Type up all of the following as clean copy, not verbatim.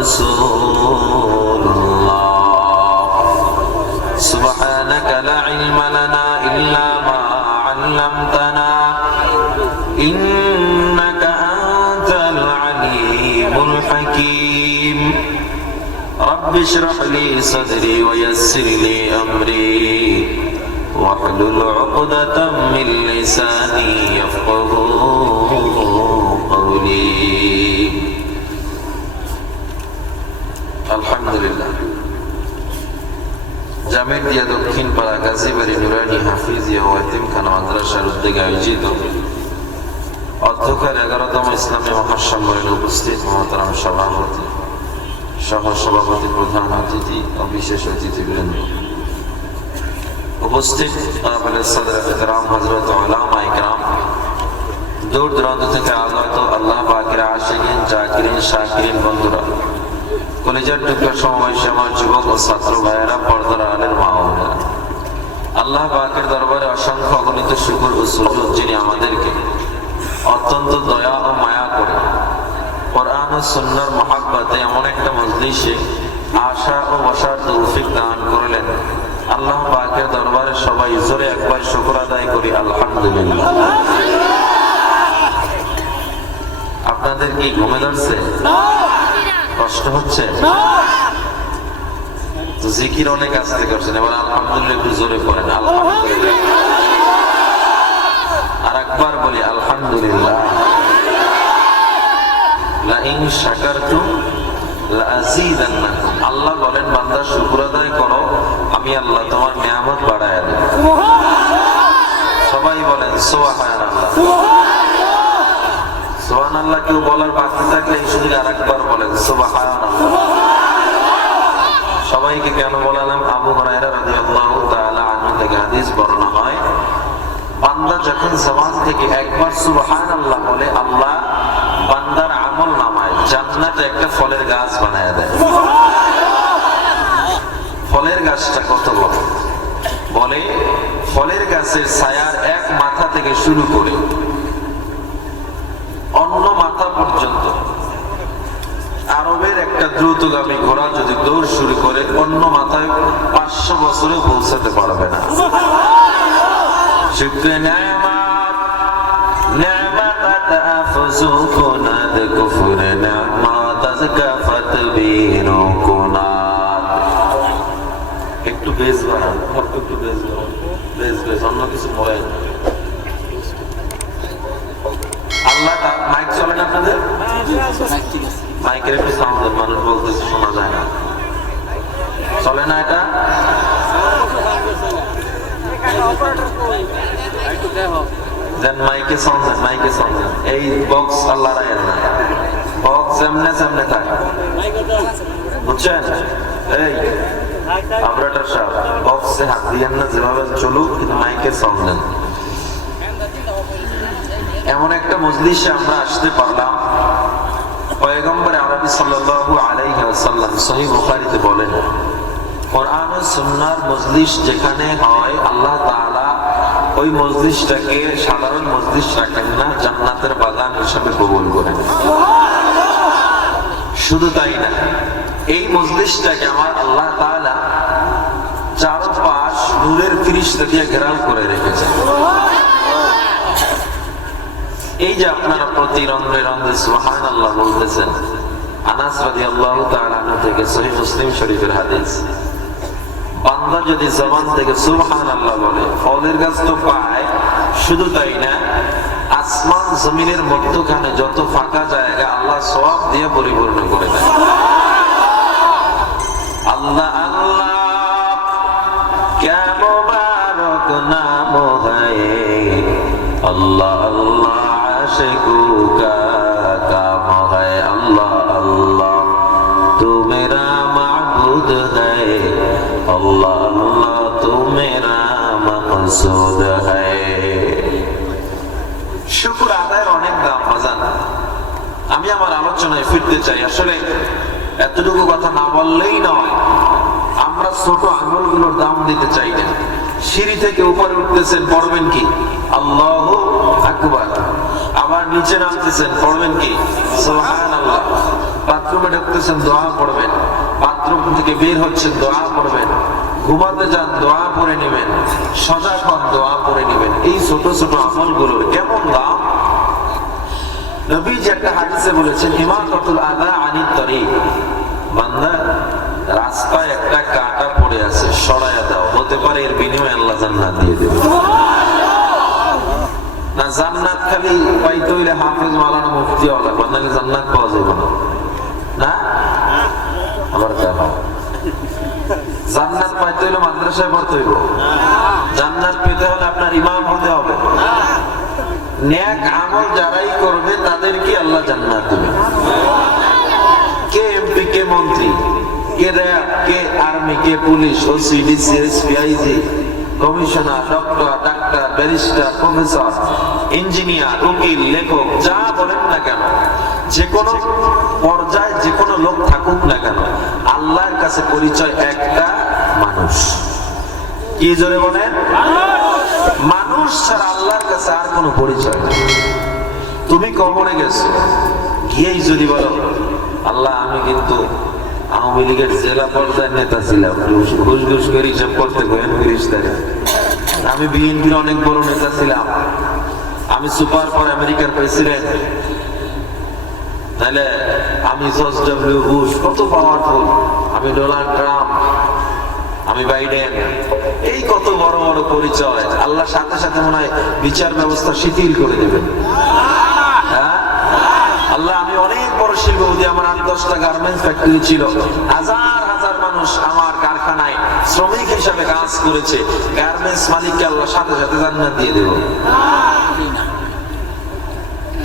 رسول الله سبحانك لا علم لنا إلا ما علمتنا إنك أنت العليم الحكيم رب اشرح لي صدري ويسر لي أمري واحلل عقدة من لساني يفقهوا قولي আলহামদুলিল্লাহ জামিয়া দক্ষিণ পাড়া গাজীবাড়ি নুরানি হাফিজিয়া ও এতিমখানা মাদ্রাসার উদ্যোগে আয়োজিত অধ্যক্ষের 11তম ইসলামী মহাসম্মেলনে উপস্থিত মহতারাম সভাপতি সহ সভাপতি প্রধান অতিথি ও বিশেষ অতিথিবৃন্দ উপস্থিত হযরত উলামা ইকরাম দূর দূরান্ত থেকে আগত আল্লাহ পাকের আশিকিন জাকিরিন শাকিরিন বন্ধুরা কলেজের টুকরা সমাবেশে আমার যুবক ও ছাত্র ভাইয়েরা পর্দার আলের মা ও বোনেরা আল্লাহ পাকের দরবারে অসংখ্য অগণিত শুকর ও সুজুদ যিনি আমাদেরকে অত্যন্ত দয়া ও মায়া করে কোরআন ও সুন্নাহর মহব্বতে এমন একটা মজলিসে আশা ও বসার তৌফিক দান করলেন আল্লাহ পাকের দরবারে সবাই জোরে একবার শুকর আদায় করি আলহামদুলিল্লাহ। আপনাদের কি ঘুমে ধরছে? কষ্ট হচ্ছে? তো জিকির অনেক আস্তে করছেন, এবার আলহামদুলিল্লাহ একটু জোরে করেন আলহামদুলিল্লাহ। আর একবার বলি আলহামদুলিল্লাহ। লা ইন শাকারতুম লা আযীদান্নাকুম। আল্লাহ বলেন বান্দা শুকর আদায় করো, আমি আল্লাহ তোমার নিয়ামত বাড়ায়া দেব। সবাই বলেন সুবহানাল্লাহ। সুবহানাল্লাহ কেউ বলার বাকি থাকলে শুধু আরেকবার বলেন সুবহানাল্লাহ। সবাইকে কেন বলালাম? আবু হুরায়রা রাদিয়াল্লাহু তাআলা আনহু থেকে হাদিস বর্ণনা হয়, বান্দা যখন জবান থেকে একবার সুবহানাল্লাহ বলে আল্লাহ বান্দার আমল নামায় জান্নাতে একটা ফলের গাছ বানায় দেয়। ফলের গাছটা কত বড়? বলে ফলের গাছের ছায়ার এক মাথা থেকে শুরু করে অন্য মাথা পর্যন্ত আরবের একটা দ্রুতগামী ঘোড়া যদি দৌড় শুরু করে অন্য মাথায় 500 বছরে পৌঁছাতে পারবে না। শুকর নিয়ামত নিয়ামত তাফজু কুনাদ কুফর নিয়ামত আযকাফত বীরু কুনাদ। একটু বেজ বাড়ান, একটু বেজ বাড়ান, বেজ অন্য কিছু বলেন। আল্লাহ মাইক চলে না আপনাদের? মাইকের একটু সাউন্ড মানুষ বলতেছে শোনা যায় না, চলে না এটা? দেন মাইকে সাউন্ড দেন, মাইকে সাউন্ড দেন। এই বক্স আল্লাহ রাখেন না, বক্স এমনে সামনে থাকে, বুঝছেন? এই অপারেটর সাহেব বক্সে হাত দিয়েন না, যেভাবে চলুক কিন্তু মাইকে সাউন্ড দেন। এমন একটা মজলিসে আমরা আসতে পারলাম, পয়গম্বর আরবি সাল্লাল্লাহু আলাইহি ওয়াসাল্লাম সহিহ বুখারীতে বলেন, কোরআন ও সুন্নাহর মজলিস যেখানে হয় আল্লাহ তাআলা ওই মজলিসটাকে সাধারণ মজলিস রাখেন না, জান্নাতের বাগান হিসেবে কবুল করেন। শুধু তাই না, এই মজলিসটাকে আমার আল্লাহ তাআলা চারপাশ নূরের ফিরিস্তা দিয়ে ঘেরাও করে রেখেছেন। এই যে আপনারা প্রতি রন্ধ্রে রন্ধ্রে সুবহানাল্লাহ বলতেছেন, আনাস রাদিয়াল্লাহু তাআলা আনহু থেকে সহিহ মুসলিম শরীফের হাদিস, বান্দা যদি জবান থেকে সুবহানাল্লাহ বলে ফলের গাছ তো পায়, শুধু তাই না আসমান জমিনের মধ্যখানে যত ফাঁকা জায়গা আল্লাহ সওয়াব দিয়ে পরিপূর্ণ করে দেয়। আল্লাহ আল্লাহ ক্যা মুবারক নাম হ্যায়, আল্লাহ আল্লাহ आशिकों का काम है, अल्लाह अल्लाह तू मेरा माबूद है, अल्लाह अल्लाह तू मेरा मकसूद है। শুকর আদায়ের অনেক দাম বাজান। আমি আমার আলোচনায় ফিরতে চাই। আসলে এতটুকু কথা না বললেই নয়, আমরা ছোট আমলগুলোর দাম দিতে চাই না। সিঁড়ি থেকে উপরে উঠতেছেন, পড়বেন কি আল্লাহু আকবার, আবার নিচে নামতেছেন, পড়বেন কি সুবহানাল্লাহ। বাথরুমে ঢুকতেছেন, দোয়া পড়বেন। বাথরুম থেকে বের হচ্ছেন, দোয়া পড়বেন। ঘুমাতে যান, দোয়া পড়ে নেবেন। সজাগ হন, দোয়া পড়ে নেবেন। এই ছোট ছোট আমলগুলোর কেমন দাম! নবীজি একটা হাদিসে বলেছেন, ইমাতাতুল আযা আনিত তরিক, বান্দা রাস্তায় একটা কাঁটা পড়ে আছে, সরাইয়া দাও। হতে পারে এর বিনিময়ে আল্লাহ জান্নাত দিয়ে দেবে। না, জান্নাত খালি পাইতে হইলে হাফেজ মাওলানা মুফতি হওয়া লাগবে, নাহলে জান্নাত পাওয়া যাবে না। না, আবার কেন? জান্নাত পাইতে হইলে মাদ্রাসায় পড়তে হইব? জান্নাত পেতে হলে আপনার ইমাম হতে হবে। নেক আমল যারাই করবে তাদেরকে আল্লাহ জান্নাত দেবে। কে এমপি, কে মন্ত্রী, কে র্যাব, কে আর্মি, কে police, OC, DC, SP, IG, commissioner, doctor, ডাক্তার, ব্যারিস্টার, প্রফেসর, ইঞ্জিনিয়ার, উকিল, লেখক, যা বলেন না কেন, যে কোনো পর্যায়ে যে কোনো লোক থাকুক না কেন, আল্লাহর কাছে পরিচয় একটা, মানুষ। কি জোরে বলেন? মানুষ ছাড়া আল্লাহর কাছে আর কোনো পরিচয় নেই। তুমি কবরে গেছো, গিয়েই যদি বলো, আল্লাহ আমি কিন্তু আওয়ামী লীগের জেলা পর্যায়ের নেতা ছিলাম, ঘুষ ঘুষ করে হিসাব করতে গেলেন ফিরিস্তারে, আমি বিএনপির অনেক বড় নেতা ছিলাম, আমি সুপার ফর আমেরিকার প্রেসিডেন্ট, তাহলে আমি জর্জ ডব্লিউ বুশ, কত পাওয়ারফুল, আমি ডোনাল্ড ট্রাম্প, আমি বাইডেন, এই কত বড় বড় পরিচয়। আল্লাহ সাথে সাথে মনে হয় বিচার ব্যবস্থা শিথিল করে দেবেন। হ্যাঁ, আল্লাহ আমি অনেক বড় শিল্পপতি, আমার 8-10টা গার্মেন্টস ফ্যাক্টরি ছিল, হাজার হাজার মানুষ আমার কারখানায় শ্রমিক হিসাবে কাজ করেছে, গার্মেন্টস মালিককে আল্লাহ সাথে সাথে জান্নাত দিয়ে দেব।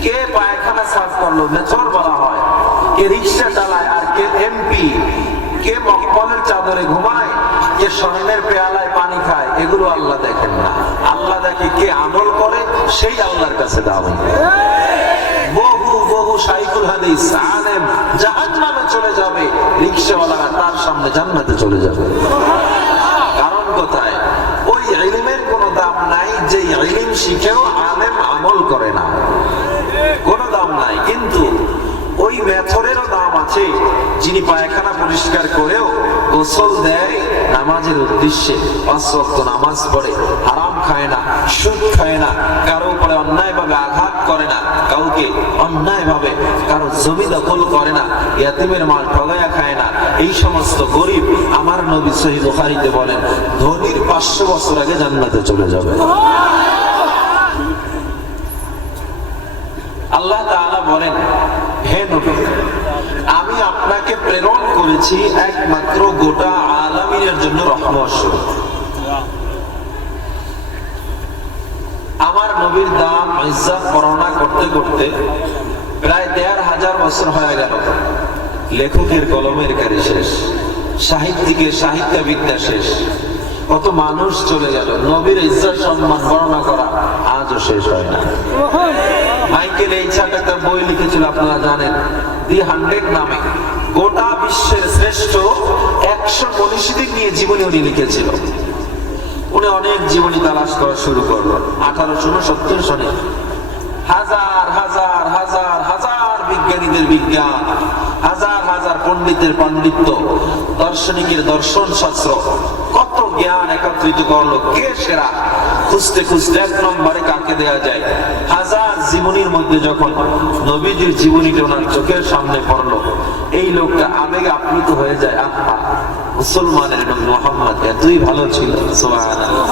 কে পায়খানা সাফ করলো, মেথর বলা হয়, কে রিক্সা চালায়, আর কে এমপি, কে মকমলের চাদরে ঘুমায়, কে স্বর্ণের পেয়ালায় পানি খায়, এগুলো আল্লাহ দেখেন না। আল্লাহ দেখে কে আমল করে, সেই আল্লাহর কাছে দাওয়াত। বহু বহু শাইখুল হাদিস আলেম জাহান্নামে চলে যাবে, রিকশাওয়ালারা তার সামনে জান্নাতে চলে যাবে। কারণ কোথায়? ওই ইলমের কোনো দাম নাই, যে ইলম শিখেও আলেম আমল করে না, কোনো দাম নাই। কিন্তু ওই মেথরেরও দাম আছে, যিনি পায়খানা পরিষ্কার করেও গোসল দেয় নামাজের উদ্দেশ্যে, 5 ওয়াক্ত নামাজ পড়ে, হারাম খায় না, সুদ খায় না, কারো উপরে অন্যায় ভাবে আঘাত করে না, কাউকে অন্যায় ভাবে কারো জমি দখল করে না, ইয়াতিমের মাল ঠগায়া খায় না, এই সমস্ত গরিব আমার নবী সহিহ বুখারীতে বলেন ধনীর 500 বছর আগে জান্নাতে চলে যাবে। আল্লাহ তাআলা বলেন, হে নবী, আমি আপনাকে প্রেরণ করেছি একমাত্র গোটা আলামিনের জন্য রহমত স্বরূপ। আমার নবীর দাম ইজ্জত বর্ণনা করতে করতে প্রায় 1500 বছর হয়ে গেল। লেখকের কলমের কারি শেষ, সাহিত্যিকের সাহিত্যবিদ্যা শেষ, কত মানুষ চলে গেল, নবীর ইজ্জত সম্মান বর্ণনা করা আজও শেষ হয় না। মাইকেল এইচহার্ট একটা বই লিখেছিল, আপনারা জানেন, দি 100 নামে, গোটা বিশ্বের শ্রেষ্ঠ 100 মনীষীদের নিয়ে জীবনী উনি লিখেছিল। উনি অনেক জীবনী তালাশ করা শুরু করলো। 1869 সনে হাজার হাজার হাজার হাজার বিজ্ঞানীদের বিজ্ঞান, হাজার হাজার পণ্ডিতের পাণ্ডিত্য, দার্শনিকের দর্শন শাস্ত্র, কত জ্ঞান একত্রিত করলো, কে সেরা খুঁজতে খুঁজতে 1 নম্বরে কাকে দেয়া যায়। হাজার জীবনীর মধ্যে যখন নবীজির জীবনীটা ওনার চোখের সামনে পড়লো, এই লোকটা আবেগে আপ্লুত হয়ে যায়, আহা, মুসলমানের নবী মুহাম্মদ এতই ভালো ছিল। সুবহানাল্লাহ।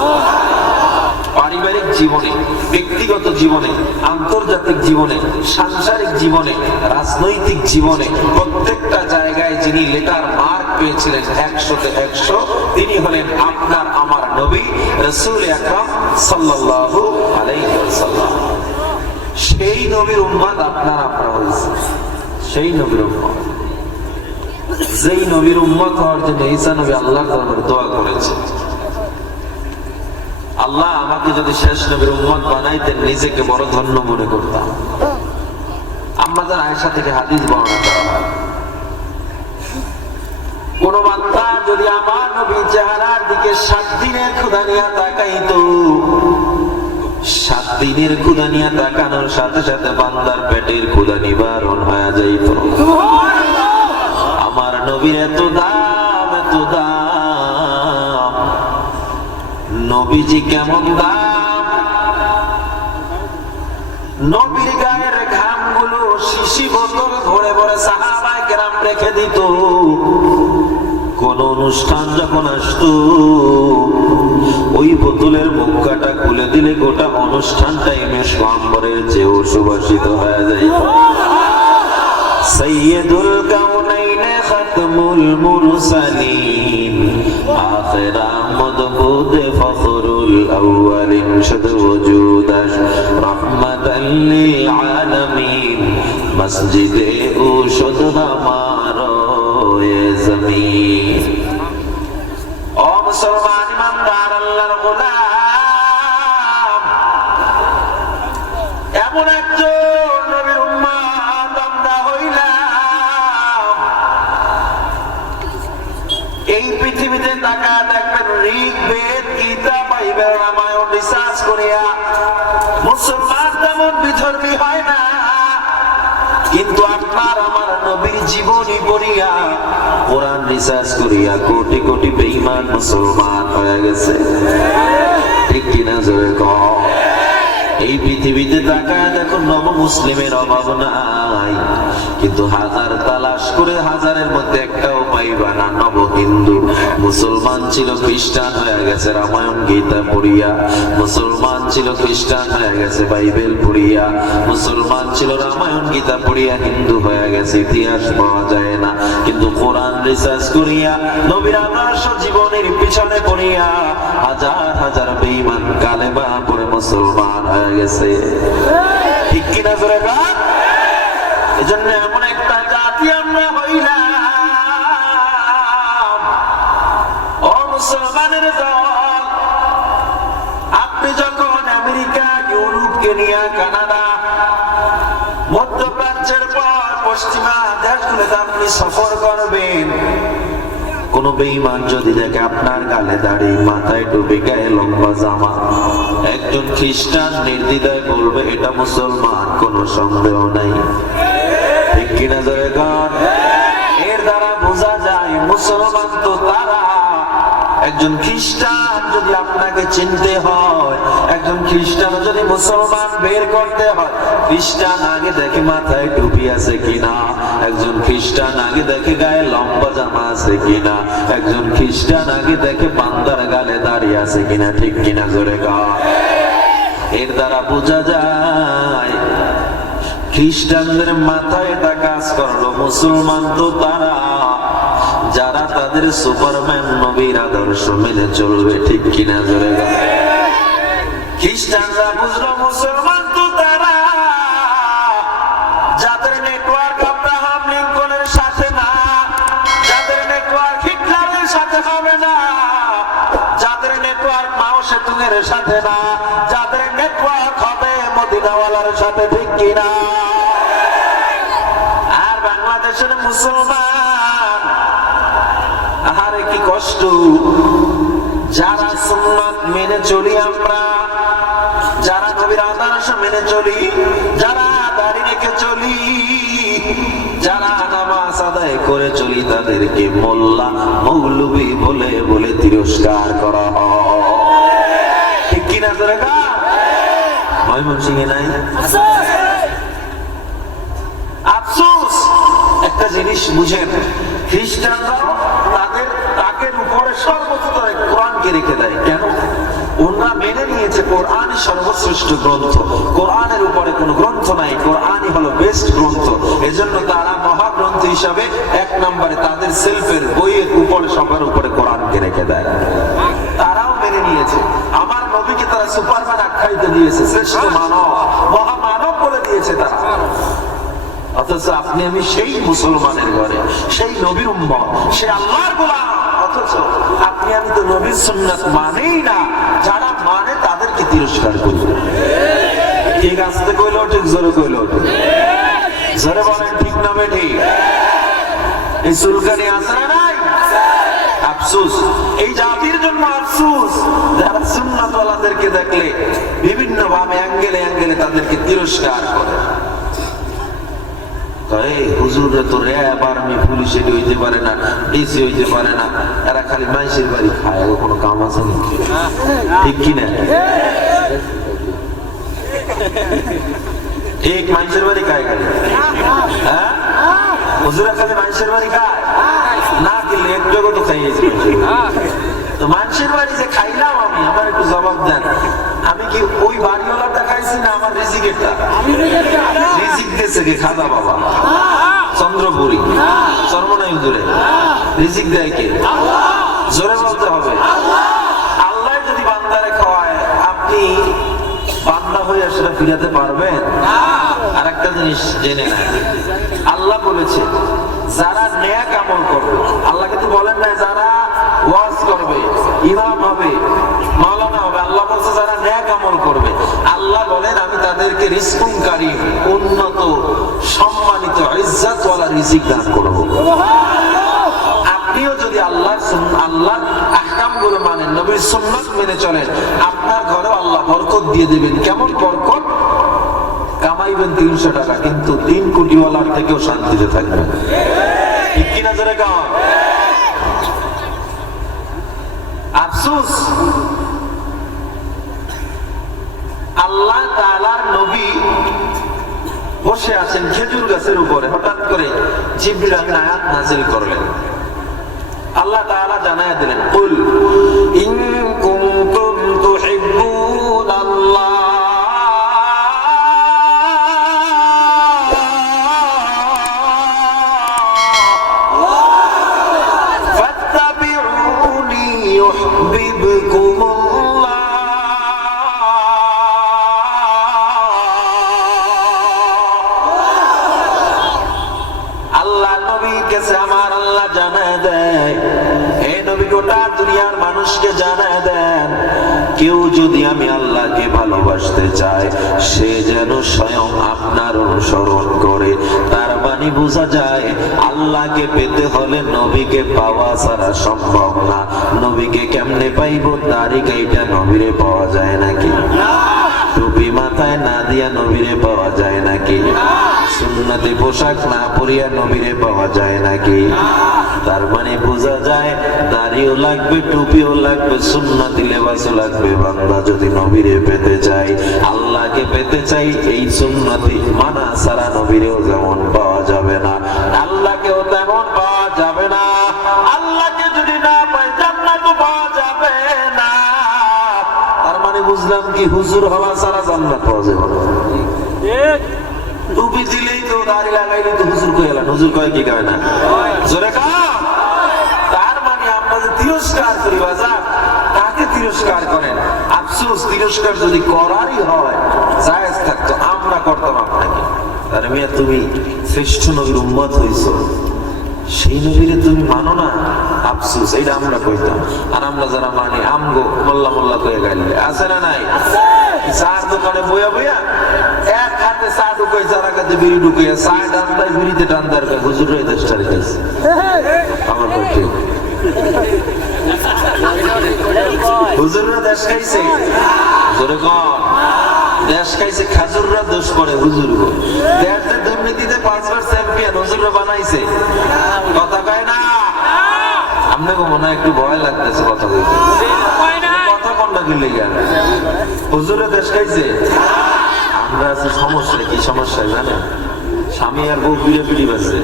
পারিবারিক জীবনে, ব্যক্তিগত জীবনে, আন্তর্জাতিক জীবনে, সাংসারিক জীবনে, রাজনৈতিক জীবনে, প্রত্যেকটা জায়গায় যিনি লেটার মার্ক পেয়েছিলেন 100-তে 100, তিনি হলেন আপনার আমার নবী রাসূল আকরাম সাল্লাল্লাহু আলাইহি ওয়াসাল্লাম। সেই নবীর উম্মত আপনারা হয়েছে, সেই নবীর উম্মত, যেই নবীর উম্মত হওয়ার জন্য ঈসা নবী আল্লাহর দরবারে দোয়া করেছে, আল্লাহ আমাকে যদি শেষ নবীর উম্মত বানাইতেন নিজেকে বড় ধন্য মনে করতাম। আম্মাজান আয়েশা থেকে হাদিস বর্ণনা করা হয়, কোন বান্দা যদি আমার নবীর চেহারার দিকে 7 দিনের ক্ষুধা নিয়ে তাকাইতো, 7 দিনের ক্ষুধা নিয়ে তাকানোর সাথে সাথে বান্দার পেটের ক্ষুধা নিবারণ হয়ে যাইত। আমার নবীর এত দাম, এত দাম। নবীজি কেমন দাম, নবীর গায়ের ঘামগুলো শিশি বোতল ভরে ভরে সাহাবায়ে কেরাম রেখে দিত। কোন অনুষ্ঠান যখন আসতো ওই বোতলের মুখটা খুলে দিলে গোটা অনুষ্ঠানটাই মেশক আম্বরের চেয়েও সুবাসিত হয়ে যাইত। সৈয়দুল কাউনাইন খাতমুল মুরসালিন আখির আমদ বুদে ফখরুল আউয়ালিন শুদ ওজুদাশ রহমাতাল লিল আলামিন মসজিদে ও শুদ হামারো এ জমিন। ও মুসলমান ইমানদার আল্লাহর গোলাম, এমন একজন নবীর উম্মত আমরা হইলাম। এই পৃথিবীতে তাকায় দেখবেন ঋগ্বেদ, গীতা, বাইবেল, রামায়ণ রিসার্চ করিয়া মুসলমান তেমন বিধর্মী হয় না, কিন্তু আপনার আমার নবীর জীবনী পড়িয়া কোরআন রিসার্চ করিয়া কোটি কোটি বেঈমান মুসলমান হয়ে গেছে। ঠিক কিনা জোরে কও। এই পৃথিবীতে তাকায় দেখুন নব মুসলিমের অভাব নাই, কিন্তু হাজার তালাশ করে হাজারের মধ্যে একটাও পাইবা না নব হিন্দু। মুসলমান ছিল খ্রিস্টান হয়ে গেছে রামায়ণ গীতা পড়িয়া, মুসলমান ছিল খ্রিস্টান হয়ে গেছে বাইবেল পড়িয়া, মুসলমান ছিল রামায়ণ গীতা পড়িয়া হিন্দু হয়ে গেছে। ইতিহাস পাওয়া যায় না, কিন্তু কোরআন রিসার্চ করিয়া নবীর আদর্শ জীবনের পিছনে পড়িয়া হাজার হাজার বেঈমান কালেমা পড়ে মুসলমান হয়ে গেছে। ঠিক কিনা জোরে বল। এজন্য এমন একটা জাতি আমরা হইলাম, ও মুসলমানের দল। আপনি যখন আমেরিকা, ইউরোপ, কেনিয়া, কানাডা, মধ্যপ্রাচ্যের পর পশ্চিমা দেশগুলোতে আপনি সফর করবেন, কোন বেঈমান যদি দেখে আপনার গালে দাড়ি, মাথায় টুপি, গায়ে লম্বা জামা, একজন খ্রিস্টান নির্দ্বিধায় বলবে এটা মুসলমান, কোনো সন্দেহ নাই। ঠিক কিনা জোরে গান। এর দ্বারা বোঝা যায় মুসলমান তো তারা। একজন খ্রিস্টান যদি আপনাকে চিনতে হয়, একজন খ্রিস্টান যদি মুসলমান বের করতে হয়, খ্রিস্টান আগে দেখে মাথায় টুপি আছে কিনা, একজন খ্রিস্টান আগে দেখে গায়ে লম্বা জামা আছে কিনা, একজন খ্রিস্টান আগে দেখে বান্দার গালে দাঁড়িয়ে আছে কিনা। ঠিক কিনা জোরে গান। এর দ্বারা বোঝা যায় খ্রিস্টানদের মাথায় এটা কাজ করলো, মুসলমান তো তারা যারা তাদের সুপারম্যান নবীর আদর্শ মেনে চলবে। ঠিক কিনা জোরে গান। খ্রিস্টানরা বুঝলো মুসলমান তো তারা যাদের নেটওয়ার্ক আব্রাহাম লিঙ্কনের সাথে না, যাদের নেটওয়ার্ক হিটলারের সাথে হবে না, যাদের নেটওয়ার্ক মাও সেতুংয়ের সাথে না, যাদের নেটওয়ার্ক হবে মদিনাওয়ালার সাথে। ঠিক কিনা। আর বাংলাদেশের মুসলমান, আহারে কি কষ্ট। যারা সুন্নাত মেনে চলি আমরা, যারা নবীর আদর্শ মেনে চলি, যারা দাড়ি রেখে চলি, যারা নামাজ আদায় করে চলি, তাদেরকে মোল্লা মৌলবী বলে বলে তিরস্কার করা হয়। ঠিক কিনা জোরে গান। ময়মনসিংহে নাই? আফসোস একটা জিনিস বুঝেন, খ্রিস্টানরাও তাদের তাকের উপরে সর্বোত্তরে কোরআনকে রেখে দেয়। কেন? ওরা মেনে নিয়েছে কোরআনই সর্বশ্রেষ্ঠ গ্রন্থ, কোরআনের উপরে কোনো গ্রন্থ নাই, কোরআনই হলো বেস্ট গ্রন্থ। এজন্য তারা মহাগ্রন্থ হিসাবে এক নম্বরে তাদের সেলফের বইয়ের উপরে সবার উপরে কোরআনকে রেখে দেয়। তারাও মেনে নিয়েছে। আমার নবীকে তারা সুপারম্যান আখ্যায়িত দিয়েছে, শ্রেষ্ঠ মানব, মহামানব বলে দিয়েছে তারা। অথচ আপনি আমি সেই মুসলমানের ঘরে, সেই নবীর উম্মত, সেই আল্লাহর গোলাম, অথচ আপনি আমি তো নবীর সুন্নাত মানেই না। যারা মানে তাদেরকে তিরস্কার করি। ঠিক আসতে কইলো, ঠিক জোরে কইলো, জোরে বলেন ঠিক না বেঠি। এই সুলকানি আছে না নাই? আফসোস, এই জাতির জন্য আফসোস, যারা সুন্নাতওয়ালাদেরকে দেখলে বিভিন্ন ভাবে অ্যাঙ্গেলে অ্যাঙ্গেলে তাদেরকে তিরস্কার করে। হুজুরে তো র্যাব আর্মি পুলিশ এটি হইতে পারে না, ডিসি হইতে পারে না, এরা খালি মানুষের বাড়ি খায়, কোনো কাম আছে না? ঠিক কিনা? ঠিক মানুষের বাড়ি খায় খালি, হ্যাঁ? হুজুরা খালি মানুষের বাড়ি খায় না, দিলে এক জগৎ তো খাইয়েছি। তো মানুষের বাড়ি যে খাইলাম আমি, আমার একটু জবাব দেন, আমি কি ওই বাড়িওয়ালাটা খাইছি না আমার রিজিকেরটা? রিজিক দিয়েছে কি খাজা বাবা চন্দ্রপুরী চরমনাই হুজুরে? রিজিক দেয় কে? জোরে বলতে হবে। আল্লাহ যদি বান্দারে খাওয়ায়, আপনি বান্দা হয়ে সেটা ফিরাতে পারবেন? আর একটা জিনিস জেনে না, আল্লাহ বলেছে যারা নেক আমল করবে, আল্লাহ কিন্তু বলেন না যারা ওয়াজ করবে, ইমাম হবে, মাওলানা হবে, আল্লাহ বলছে যারা নেক আমল করবে। আল্লাহ বলেন আমি তাদেরকে রিজকুন কারীম, উন্নত সম্মানিত ইজ্জত ওয়ালা রিজিক দান করব। আপনিও যদি আল্লাহর আহকামগুলো মানেন, নবীর সুন্নাত মেনে চলেন, আপনার ঘরে আল্লাহ বরকত দিয়ে দেবেন। কেমন বরকত? কামাইবেন 300 টাকা, কিন্তু 3 কোটিওয়ালার থেকেও শান্তিতে থাকবেন। ঠিক কিনা জোরে কও? আফসোস, আল্লাহ তাআলার নবী বসে আছেন খেজুর গাছের উপরে, হঠাৎ করে জিবরিল আমিন আয়াত নাযিল করলেন। আল্লাহ তাআলা জানায়া দিলেন, কুল ইন কুনতুম তুহিব্বুনাল্লাহ ফাত্তাবিউনি ইউহিব্বুকুমুল্লাহ। আল্লাহ নবীর কাছে আমার আল্লাহ জানায় দেয়, এই নবী গোটা দুনিয়ার মানুষকে জানায় দেন, কেউ যদি আমি আল্লাহকে ভালোবাসতে চায়, সে যেন স্বয়ং আপনার অনুসরণ করে। তার মানে বোঝা যায় আল্লাহকে পেতে হলে নবীকে পাওয়া ছাড়া সম্ভব না। নবীকে কেমনে পাইব? দাড়ি কাইটা নবীরে পাওয়া যায় নাকি? টুপি মাথায় না দিয়া নবীরে পাওয়া যায় নাকি? সুন্নতি পোশাক না পরিয়া নবীরে পাওয়া যায় নাকি? তার মানে বোঝা যায় দাড়িও লাগবে, টুপিও লাগবে, সুন্নতি লেবাসও লাগবে। বান্দা যদি নবীরে পেতে চাই, আল্লাহকে পেতে চাই, এই সুন্নতি মানা ছাড়া নবীরেও যেমন পাওয়া যাবে না, আল্লাহকেও তেমন পাওয়া যাবে না। আল্লাহকে যদি না পাই, জান্নাতও পাওয়া যাবে না। তার মানে বুঝলাম কি, হুজুর হওয়া ছাড়া জান্নাত পাওয়া যাবে না। টুপি দিলেই তো, দাড়ি লাগাইলে তো হুজুর কই এলেন, হুজুর কয় কি কয় না? জোরে কও। তার মানে আমরা যে তিরস্কার করি, বাজার তাকে তিরস্কার করেন। আফসোস, তিরস্কার যদি করারই হয়, জায়েজ থাকতো, আমরা করতাম আপনাকে। আরে মিয়া, তুমি শ্রেষ্ঠ নবীর উম্মত হইছো, সেই নবীরে তুমি মানো না, আফসোস, এইটা আমরা কইতাম। আর আমরা যারা মানি, আমগো মোল্লা মোল্লা কয়ে গাইলে আছে না নাই? চার দোকানে বইয়া বইয়া এক হাতে চা ঢুকাই, যারা কাছে বিড়ি ঢুকিয়ে চা টানতায়, বিড়িতে টানতার হুজুর এই দেশটা রেখেছে। আমার ঠিক হুজুররা দেশ খাইছে, জোরে কম দেশ খাইছে, খাজুররা দোষ করে হুজুর। দেশে দুর্নীতিতে 5 বার চ্যাম্পিয়ন হুজুররা বানাইছে, কথা কয় না? আপনাকে মনে হয় একটু ভয় লাগতেছে কথা বলতে, কথা কন্যা গিলে গেল। হুজুরে দেশ খাইছে, আমরা আছি সমস্যা। কি সমস্যা জানেন? স্বামী আর বউ পিড়ে পিড়ি বাজছে,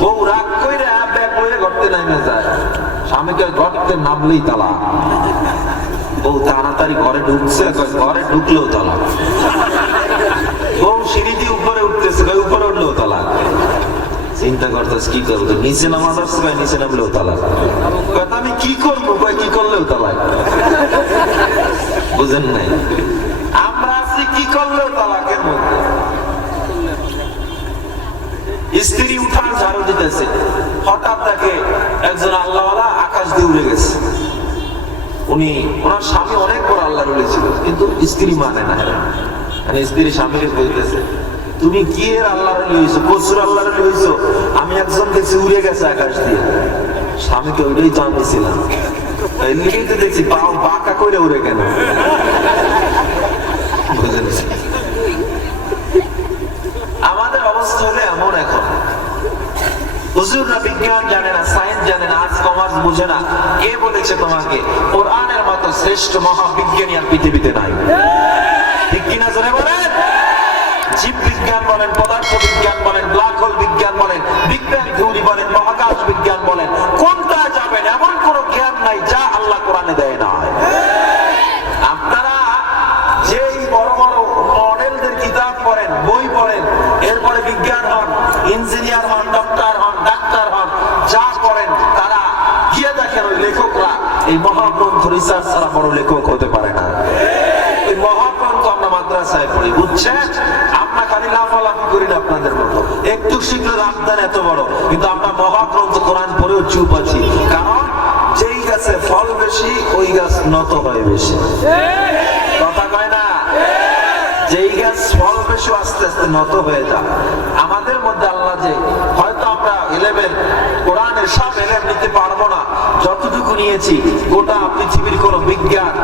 বউ রাগ কইরা ব্যাগ বইয়ে ঘরতে নামে যায়, স্বামীকে ঘরতে নামলেই তালা। বউ তাড়াতাড়ি ঘরে ঢুকছে, ঘরে ঢুকলেও তালা। বউ সিঁড়ি দিয়ে উপরে উঠতেছে, উপরে উঠলেও তালা। চিন্তা করতেছে কি করবো, নিচে নামাজ আসছে, নিচে নামলেও তালা। আমি কি করবো, কি করলেও তালা। বুঝেন নাই? আমরা আছি কি করলেও তালাকের মধ্যে। স্ত্রী উঠান ঝাড়ু দিতেছে, হঠাৎ তাকে একজন আল্লাহওয়ালা আকাশ দিয়ে উড়ে গেছে। ওনার স্বামী অনেক বড় আল্লাহর ওলি ছিল, কিন্তু স্ত্রী মানে না। স্ত্রী স্বামীকে বলতেছে, তুমি কি এর আল্লাহর ওলি হইছো, কসুর আল্লাহর ওলি হইছো? আমি একজন দেখছি উড়ে গেছে আকাশ দিয়ে। স্বামীকে ওইটাই তো আমি ছিলাম, লিখে দেখছি পাও বাঁকা করে উড়ে কেন। আমাদের অবস্থা হলে হুজুররা বিজ্ঞান জানে না, সায়েন্স জানে না, আর্টস কমার্স বুঝে না। কে বলেছে তোমাকে? কোরআনের মতো শ্রেষ্ঠ মহাবিজ্ঞানী আর পৃথিবীতে নাই। ঠিক কিনা জোরে বলেন? জীব বিজ্ঞান বলেন, পদার্থ বিজ্ঞান বলেন, ব্ল্যাক হোল বিজ্ঞান বলেন, বিগ ব্যাং থিওরি বলেন, মহাকাশ বিজ্ঞান বলেন, কোনটা যাবেন এমন কোন জ্ঞান নাই যা আল্লাহ কোরআনে দেয় না। আপনারা যেই বড় বড় মডেলদের কিতাব পড়েন, বই পড়েন, এরপরে বিজ্ঞান হন, ইঞ্জিনিয়ার হন, ডক্টর হন, ডাক্তার হন, যা করেন তারা গিয়ে দেখেন ওই লেখকরা এই মহাগ্রন্থ রিসার্চ ছাড়া বড় লেখক হতে পারে না। ওই মহাগ্রন্থ আমরা মাদ্রাসায় পড়ি, বুঝছেন? আমরা খালি লাফালাফি করি না আপনাদের মতো, একটু শিখলে রামদান এত বড়, কিন্তু আমরা মহাগ্রন্থ কোরআন পড়েও চুপ আছি। কারণ যেই গাছে ফল বেশি ওই গাছ নত হয় বেশি। কথা কয় না? যেই গাছ ফল বেশি আস্তে আস্তে নত হয়ে যায়। আমাদের মধ্যে আল্লাহ যে হয়তো আমরা এলেমের কোরআনের সব এলেম নিতে পারবো না, যতটুকু নিয়েছি গোটা পৃথিবীর কোন বিজ্ঞান,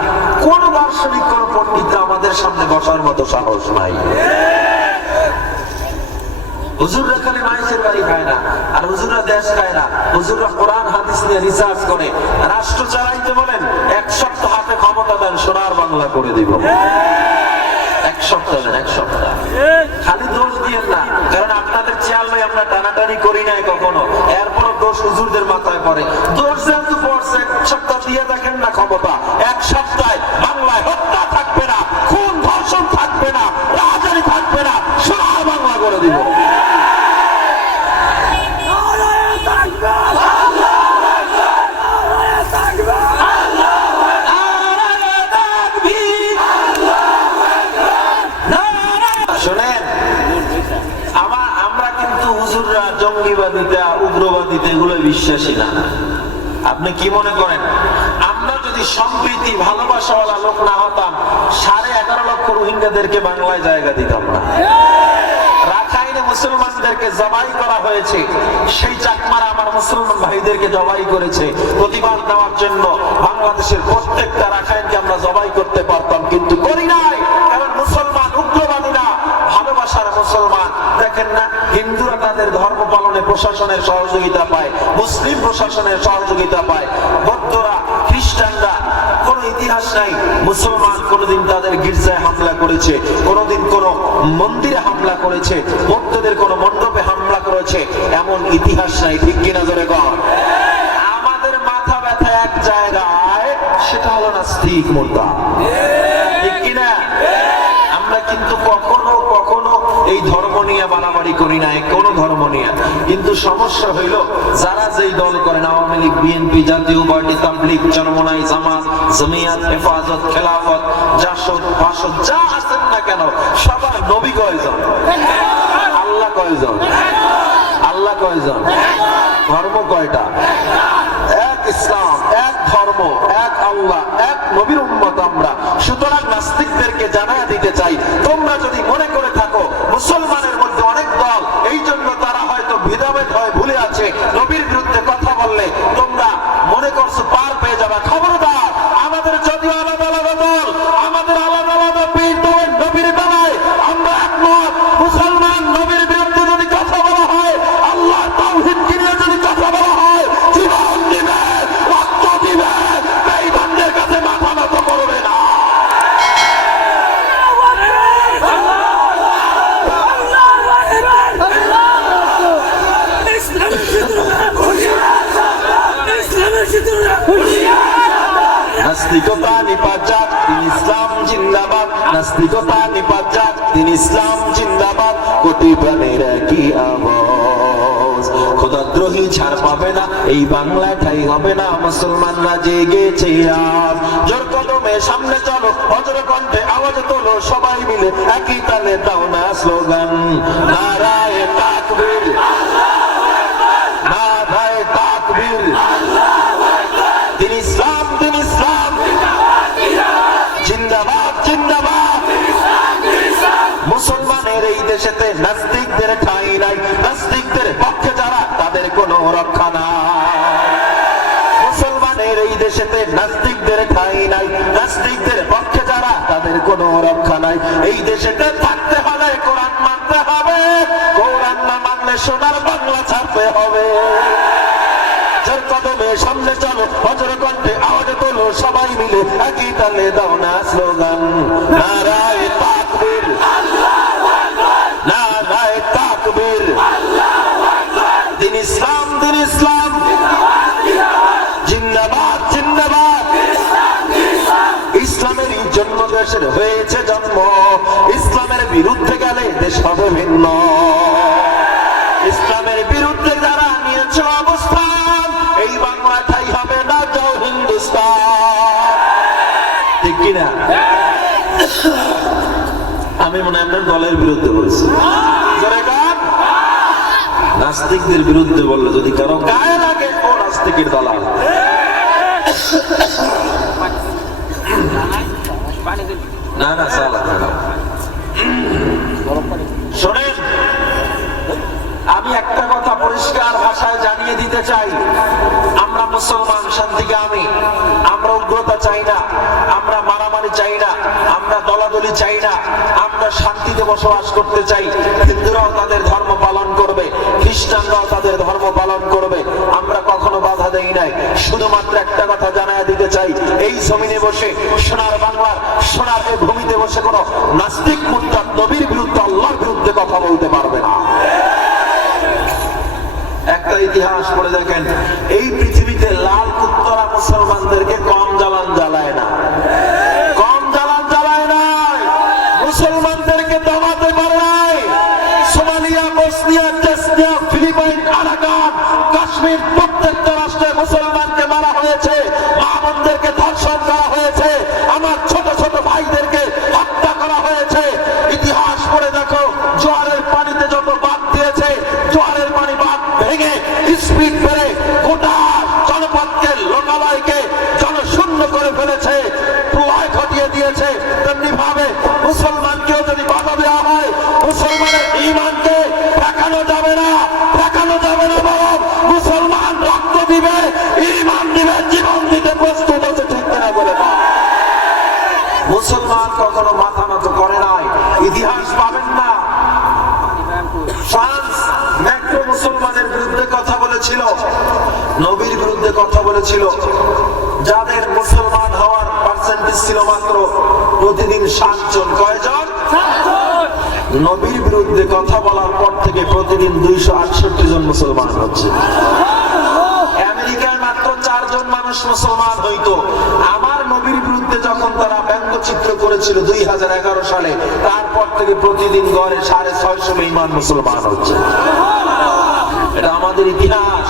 কোন দার্শনিক, কোন পণ্ডিত আমাদের সামনে বসার মতো সাহস নাই। হুজুররা খালি মাইসের বাড়ি খায় না, আর হুজুররা দেশ খায় না, হুজুররা কোরআন হাদিস নিয়ে রিসার্চ করে। রাষ্ট্র চালাইতে বলেন, এক সপ্তাহ হাতে ক্ষমতা দেন, সোনার বাংলা করে দিব। এক সপ্তাহ দেন, এক সপ্তাহ। খালি দোষ দিয়েন না, কারণ আপনাদের চেয়ার লই আমরা টানাটানি করি নাই কখনো, এরপর দোষ হুজুরদের মাথায় পড়ে। দোষ যেহেতু পড়ছে, এক সপ্তাহ দিয়ে দেখেন না ক্ষমতা। এক সপ্তাহে বাংলায় হত্যা থাকবে না, খুন ধর্ষণ থাকবে না, রাজনীতি থাকবে না, সোনার বাংলা করে দিব। জঙ্গিবাদিতা, উগ্রবাদিতা এগুলো বিশ্বাসী না। আপনি কি মনে করেন আমরা যদি সম্প্রীতি ভালোবাসাওয়ালা লোক না হতাম, 11.5 লক্ষ রোহিঙ্গাদেরকে বাংলায় জায়গা দিতাম না। রাখাইনে মুসলমানদেরকে জবাই করা হয়েছে, সেই চাকমারা আমার মুসলমান ভাইদেরকে জবাই করেছে। প্রতিবাদ নেওয়ার জন্য বাংলাদেশের প্রত্যেকটা রাখাইনকে আমরা জবাই করতে পারতাম, কিন্তু করি নাই। কারণ মুসলমান উগ্রবাদী না, ভালোবাসার মুসলমান। দেখেন না, হিন্দুরা তাদের ধর্ম পালনে প্রশাসনের সহযোগিতা পায়, মুসলিম প্রশাসনের সহযোগিতা পায়, বৌদ্ধরা, খ্রিস্টানরা কোন ইতিহাস নাই মুসলমান কোনদিন তাদের গির্জায় হামলা করেছে, কোনদিন কোন মন্দিরে হামলা করেছে, বৌদ্ধদের কোন মণ্ডপে হামলা করেছে, এমন ইতিহাস নাই। ঠিক কিনা জোরে বল? আমাদের মাথা ব্যথা এক জায়গায়, সেটা হলো নাস্তিক মুরতাদ। ঠিক কিনা? আমরা কিন্তু কখনো কখনো এই ধর্ম নিয়ে বাড়াবাড়ি করি না, কোন ধর্ম নিয়ে। কিন্তু সমস্যা হইল যারা যেই দল করেন, আওয়ামী লীগ, বিএনপি, জাতীয় পার্টি, তাবলীগ, চরমনাই, জামাত, জমিয়াত, হেফাজত, খেলাফত, জাসদ, বাসদ, যা আছেন না কেন, সবার নবী কয়জন? আল্লাহ কয়জন? আল্লাহ কয়জন? ধর্ম কয়টা? এক ইসলাম, এক ধর্ম, এক আল্লাহ, এক নবীর উম্মত আমরা। সুতরাং নাস্তিকদেরকে জানায়া দিতে চাই, তোমরা যদি মনে করে থাকো মুসলমানের মধ্যে অনেক দল, এই জন্য তারা হয়তো ভেদাভেদ হয় ভুলে আছে, নবীর বিরুদ্ধে কথা বললে তোমরা মনে করছো পার পেয়ে যাবে, খবরদার। আমাদের যদিও আলাদা আলাদা দল, আমাদের আলাদা আলাদা পীর, তবে নবীর বেলায় আমরা একমত। মুসলমান নবীর বিরুদ্ধে যদি কথা বলা হয়, আল্লাহ তাওহীদকে নিয়ে যদি কথা বলা হয়, জীবন দিবে, রক্ত দিবে, বেঈমানদের কাছে মাথা নত করবে না। নাস্তিকতা নিপাত, দিন ইসলাম জিন্দাবাদ। নাস্তিকতা নিপাত, দিন ইসলাম জিন্দাবাদ। কোটি প্রাণের একই আওয়াজ, খোদাদ্রোহী ছাড় পাবে না, এই বাংলায় ঠাই হবে না। মুসলমানরা জেগেছে আজ, জোর কদমে সামনে চলো, বজ্র কণ্ঠে আওয়াজ তোলো, সবাই মিলে একই তালে দাও না স্লোগান, নারায়ে তাকবীর, নারায়ে তাকবীর। দিন ইসলাম, দিন ইসলাম জিন্দাবাদ, জিন্দাবাদ। মুসলমানের এই দেশেতে নাস্তিকদের ঠাঁই নাই, নাস্তিকদের পক্ষে যারা তাদের কোনো রক্ষা নাই। মুসলমানের এই দেশেতে নাস্তিকদের ঠাঁই নাই, নাস্তিকদের পক্ষে যারা তাদের কোনো রক্ষা নাই। এই দেশেতে থাকতে হলে কোরআন মানতে হবে, কোরআন না মানলে সোনার বাংলা ছাড়তে হবে। সবাই মিলে একই তালে দাও না স্লোগান, নারায়ে তাকবীর, নারায়ে তাকবীর, দিন ইসলাম, দিন ইসলাম, জিন্দাবাদ, জিন্দাবাদ। ইসলামেরই জন্য দেশের হয়েছে জন্ম, ইসলামের বিরুদ্ধে গেলে দেশ হবে ভিন্ন। ইসলামের বিরুদ্ধে যারা নিয়েছে অবস্থান, এই বাংলা ঠাই হবে না যাও হিন্দুস্তান, ঠিক কিনা? আমি মনে হয় আপনার দলের বিরুদ্ধে বলছি, নাস্তিকদের বিরুদ্ধে বললে যদি কারো গায়ে লাগে ও নাস্তিকের দালাল। না না সালা শোনেন, আমি একটা কথা পরিষ্কার ভাষায় জানিয়ে দিতে চাই, আমরা মুসলমান শান্তিকামী, আমরা উগ্রতা চাই না, আমরা মারামারি চাই না, আমরা দলাদলি চাই না, আমরা শান্তিতে বসবাস করতে চাই। হিন্দুরাও তাদের ধর্ম পালন করবে, খ্রিস্টানরাও তাদের ধর্ম পালন করবে, আমরা কখনো বাধা দেই নাই। শুধুমাত্র একটা কথা জানায় দিতে চাই, এই জমিনে বসে সোনার বাংলার সোনার এই ভূমিতে বসে কোনো নাস্তিক মুরতাদ নবীর বিরুদ্ধে আল্লাহর বিরুদ্ধে কথা বলতে পারবে না। একটা ইতিহাস পড়ে দেখেন, এই পৃথিবীতে লাল কুত্তরা মুসলমানদেরকে কম জ্বালান জ্বালায় না, কম জ্বালান জ্বালায় নাই, মুসলমানদেরকে দমাতে পারে নাই। Somalia, Bosnia, Chechnya, Philippine, Arakan, Kashmir, প্রত্যেকটা রাষ্ট্রে মুসলমানকে মারা হয়েছে, মা বোনদেরকে ধর্ষণ করা হয়েছে, আমার ছোট ছোট ভাইদেরকে হত্যা করা হয়েছে। ইতিহাস পড়ে দেখো, জোয়ারের পানিতে যত বাঁধ দিয়েছে, জোয়ারের পানি বাঁধ ভেঙে স্পিড বেড়ে গোটা জনপদকে, লোকালয়কে জনশূন্য করে ফেলেছে, প্রলয় ঘটিয়ে দিয়েছে। তেমনি ভাবে মুসলমানকেও যদি বাধা দেওয়া হয়, মুসলমানের ঈমানকে দেখানো যাবে না, দেখানো যাবে না, বরং মুসলমান রক্ত দিবে, ঈমান দিবে, জীবন দিতে প্রস্তুত আছে, ঠিক না বলে না? মুসলমান কখনো মাথা নত করে নাই, ইতিহাস পাবেন না। ফ্রান্স ম্যাক্রো মুসলমানের বিরুদ্ধে কথা বলেছিল, নবীর বিরুদ্ধে কথা বলেছিল, যাদের মুসলমান হওয়ার পার্সেন্টেজ ছিল মাত্র প্রতিদিন 7 জন। কয়জন? নবীর বিরুদ্ধে কথা বলার পর থেকে প্রতিদিন 268 জন মুসলমান হচ্ছে। আমেরিকায় মাত্র 4 জন মানুষ মুসলমান হইতো। আমার নবীর বিরুদ্ধে যখন তারা ব্যঙ্গচিত্র করেছিল 2011 সালে, তারপর থেকে প্রতিদিন গড়ে 650 বেঈমান মুসলমান হচ্ছে। এটা আমাদের ইতিহাস।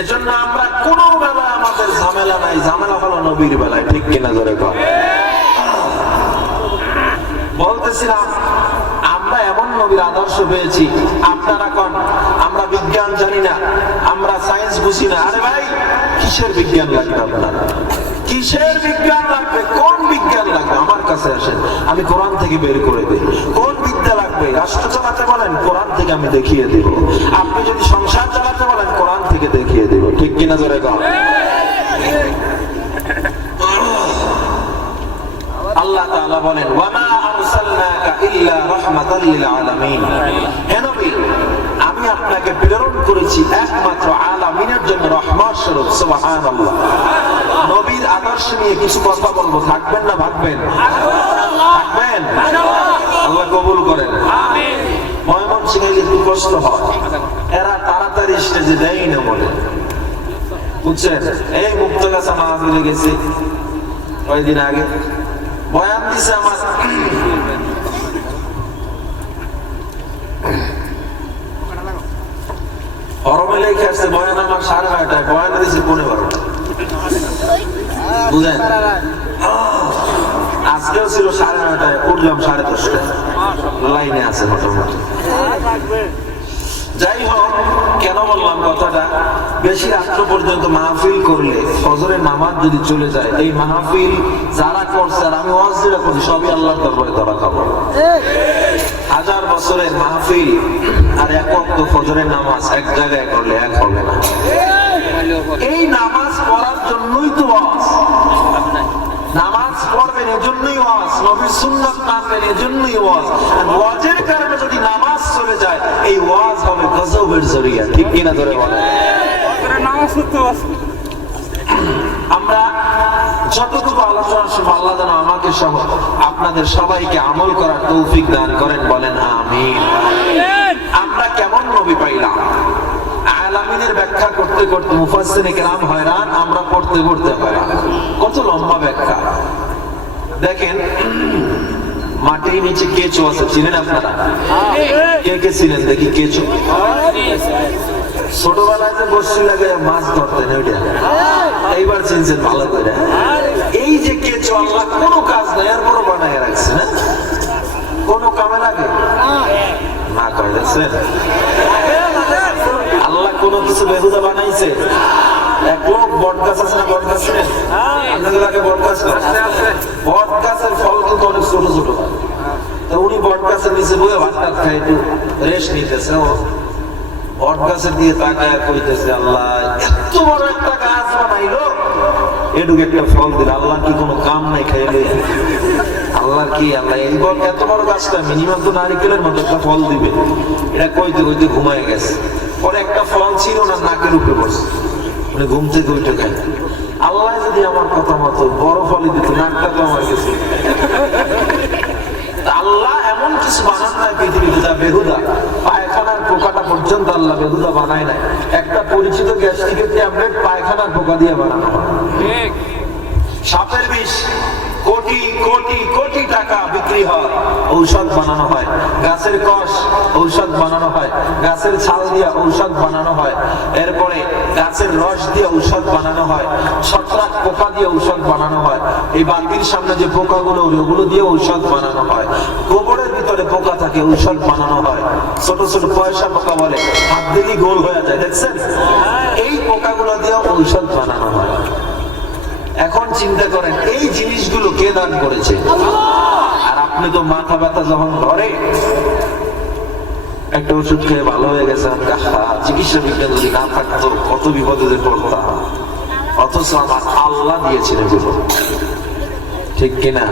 এজন্য আমরা কোন বেলায় আমাদের ঝামেলা নাই, ঝামেলা হলো নবীর বেলায়, ঠিক কিনা জোরে কর। বলতেছিলাম, আমরা এমন নবীর আদর্শ পেয়েছি, আপনারা কোন আমরা বিজ্ঞান জানি না, আমরা সায়েন্স বুঝি না। আরে ভাই, কিসের বিজ্ঞান লাগবে আপনার? কিসের বিজ্ঞান লাগবে? কোন বিজ্ঞান লাগবে? আমার কাছে আসেন, আমি কোরআন থেকে বের করে দিই। কোন বিদ্যা লাগবে? রাষ্ট্র চালাতে বলেন, কোরআন থেকে আমি দেখিয়ে দিব। আপনি যদি সংসার চালাতে বলেন, কোরআন থেকে দেখিয়ে দিব, ঠিক কিনা জোরে কর। আল্লাহ তাআলা বলেন, ওয়া মা আরসালনাকা ইল্লা রাহমাতাল লিল আলামিন। হে নবী, আমি আপনাকে প্রেরণ করেছি একমাত্র আলামিনের জন্য, রহমত স্বরূপ। সুবহানাল্লাহ। নবীর আদর্শ নিয়ে কিছু কথা বলবো, থাকবেন না ভাববেন? থাকবেন? আল্লাহ কবুল করেন। আমিন। ময়মনসিংহে একটু কষ্ট হয়, এরা তাড়াতাড়ি স্টেজে দেয় না বলে, বুঝছেন? এই মুক্তগাছা মাহফিলে গেছে কয়েকদিন আগে, বয়ান দিছে আমার হরমে লেখে আসছে, বয়ান আমার 9:30টায়, বয়ান দিয়েছে 12:15। বুঝেন? আজকেও ছিল 9:30টায়, উঠলাম 10:30টায়, লাইনে আছে মোটামুটি। যাই হোক, কেন বললাম কথাটা, বেশি রাত্র পর্যন্ত মাহফিল করলে ফজরের নামাজ যদি চলে যায়, এই মাহফিল যারা করছে আর আমি ওয়াজ যেটা করছি সবই আল্লাহর দরবারে ধরা খাবো। 1000 বছরের মাহফিল আর এক ওয়াক্ত ফজরের নামাজ এক জায়গায় করলে এক হবে না। এই নামাজ পড়ার জন্যই তো ওয়াজ, নামাজ পড়বেন এজন্যই ওয়াজ, নবীর সুন্নাত মানবেন এজন্যই ওয়াজ। আর ওয়াজের কারণে যদি নামাজ চলে যায়, এই ওয়াজ হবে গজবের জরিয়া, ঠিক কিনা ধরে বলেন? আমরা যতটুকু আলোচনা শুনবো আল্লাহ যেন আমাকে সহ আপনাদের সবাইকে আমল করার তৌফিক দান করেন, বলেন আমিন। আমরা কেমন নবী পাইলাম? আলামিনের ব্যাখ্যা করতে করতে মুফাসসিরিনে কেরাম হয়রান, আমরা পড়তে পড়তে হয়রান। কত লম্বা ব্যাখ্যা দেখেন। মাটির নিচে কেঁচো আছে, চিনেন আপনারা? কে কে চিনেন দেখি কেঁচো? ছোটবেলায় যে বসি লাগে মাছ ধরতেন ওইটা, এইবার চিনছেন ভালো করে। এই যে কেঁচো আল্লাহ কোনো কাজ নাই এরপরও বানায় রাখছে, না কোনো কামে লাগে না করে দেখছেন। আল্লাহ কোনো কিছু বেহুদা বানাইছে। এক লোক বট গাছ আছে না, বট গাছ ছিলেন আপনাদের এলাকায়? বট গাছ, বট গাছের ফল কিন্তু অনেক ছোট ছোট হয়। তো উনি বট গাছের নিচে বসে ভাত টাত খাই একটু রেস্ট নিতেছে। বট গাছের দিয়ে তাকায় কইতেছে, আল্লাহ এত বড় একটা গাছ বানাইলো, এটুকু একটা ফল দিল, আল্লাহ কি কোনো কাম নাই খাইলে? আল্লাহ কি আল্লাহ এই বল এত বড় গাছটা মিনিমাম তো নারিকেলের মতো একটা ফল দিবে, এটা কইতে কইতে ঘুমায় গেছে। পরে একটা ফল ছিল না, নাকের উপরে বসে উনি ঘুম থেকে উঠে খায়। আল্লাহ যদি আমার কথা মতো বড় ফলই দিত, নাকটা তো আমার গেছে। আল্লাহ এমন কিছু বানান নাই পৃথিবীতে যা বেহুদা। পায়খানার পোকাটা পর্যন্ত আল্লাহ বেহুদা বানায় নাই। একটা পরিচিত গ্যাস্ট্রিকের ট্যাবলেট পায়খানার পোকা দিয়ে বানানো হয়। সাপের বিষ কোটি কোটি কোটি টাকা বিক্রি হয়, ঔষধ বানানো হয়। গাছের কষ ঔষধ বানানো হয়, গাছের ছাল দিয়ে ঔষধ বানানো হয়, এরপরে গাছের রস দিয়ে ঔষধ বানানো হয়, ছত্রাক পোকা দিয়ে ঔষধ বানানো হয়। এই বালতির সামনে যে পোকাগুলো ওগুলো দিয়ে ঔষধ বানানো হয়। গোবরের ভিতরে পোকা থাকে, ঔষধ বানানো হয়। ছোট ছোট পয়সা পোকা বলে, হাত দিলেই গোল হয়ে যায়, দেখছেন? এই পোকাগুলো দিয়ে ঔষধ বানানো হয়। এখন চিন্তা করেন এই জিনিসগুলো কে দান করেছে? আর আপনি তো মাথা ব্যথা যখন ধরে একটা ওষুধ খেয়ে ভালো হয়ে গেছে, চিকিৎসা বিজ্ঞান যদি না থাকতো কত বিপদে যে পড়তাম। অথচ আমার আল্লাহ দিয়েছেন এগুলো, ঠিক কিনা?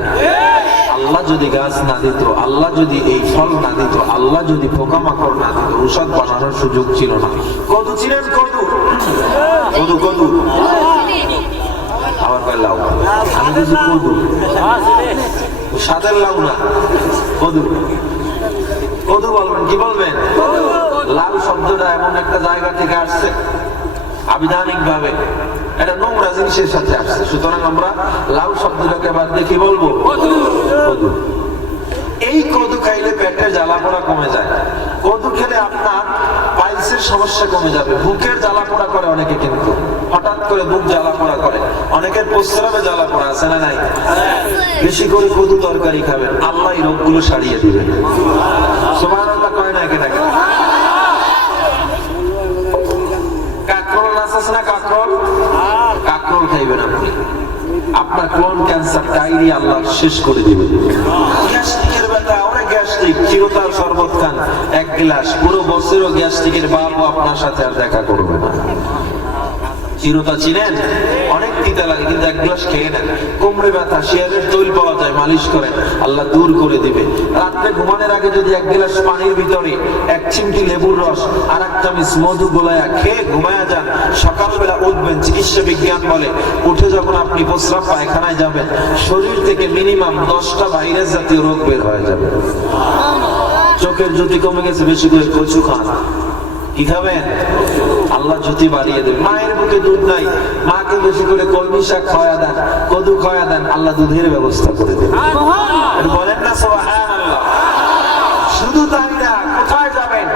আল্লাহ যদি গাছ না দিত, আল্লাহ যদি এই ফল না দিত, আল্লাহ যদি পোকামাকড় না দিত, ঔষধ বানানোর সুযোগ ছিল না। কদু ছিলেন? কদু কদু কদু আবার কয় লাউ, আমি বুঝি কদু, সাদের লাউ না, কদু। কদু বলবেন, কি বলবেন? লাউ শব্দটা এমন একটা জায়গা থেকে আসছে, আবিধানিক ভাবে এটা নোংরা জিনিসের সাথে আসছে, সুতরাং আমরা লাউ শব্দটাকে বাদ দিয়ে কি বলবো? কদু। এই কদু খাইলে পেটের জ্বালা পোড়া কমে যায়। কদু খেলে আপনার পাইলসের সমস্যা কমে যাবে। বুকের জ্বালা পোড়া করে অনেকে, কিন্তু হঠাৎ করে বুক জ্বালা পোড়া করে। অনেকের প্রস্রাবে জ্বালা পোড়া আছে না নাই? বেশি করে কদু তরকারি খাবেন, আল্লাহ এই রোগগুলো সারিয়ে দিবেন। সুবহানাল্লাহ কয় না একে নাকি? কাকরোল আছে না, কাকরোল? কাকরোল খাইবেন আপনি, আপনার কোন ক্যান্সার ডায়রিয়া আল্লাহ শেষ করে দিবেন। গ্যাস্ট্রিকের ব্যথা, অনেক গ্যাস্ট্রিক, চিরতার শরবত খান এক গ্লাস, পুরো বছরও গ্যাস্ট্রিকের বাপও আপনার সাথে আর দেখা করবে না। চিরতা চিনেন? অনেক তিতা লাগে, কিন্তু এক গ্লাস খেয়ে নেন। কোমরে ব্যথা, শিয়ালের তৈল পাওয়া যায়, মালিশ করে আল্লাহ দূর করে দিবে। রাত্রে ঘুমানোর আগে যদি এক গ্লাস পানির ভিতরে এক চিমটি লেবুর রস আর এক চামচ মধু গোলায়া খেয়ে ঘুমায়া যান, সকালবেলা উঠবেন, চিকিৎসা বিজ্ঞান বলে উঠে যখন আপনি প্রস্রাব পায়খানায় যাবেন, শরীর থেকে মিনিমাম 10টা ভাইরাস জাতীয় রোগ বের হয়ে যাবে। চোখের জ্যোতি কমে গেছে, বেশি করে কচু খান। কি খাবেন? আল্লাহ জ্যোতি বাড়িয়ে দেবে। মায়ের বুকে দুধ নাই, মাকে বেশি করে কলমি শাক খাওয়া দেন, কদু খাওয়া দেন, আল্লাহ দুধের ব্যবস্থা করে দেবে। বলেন না সুবহানাল্লাহ? শুধু তাই না, কোথায় যাবেন?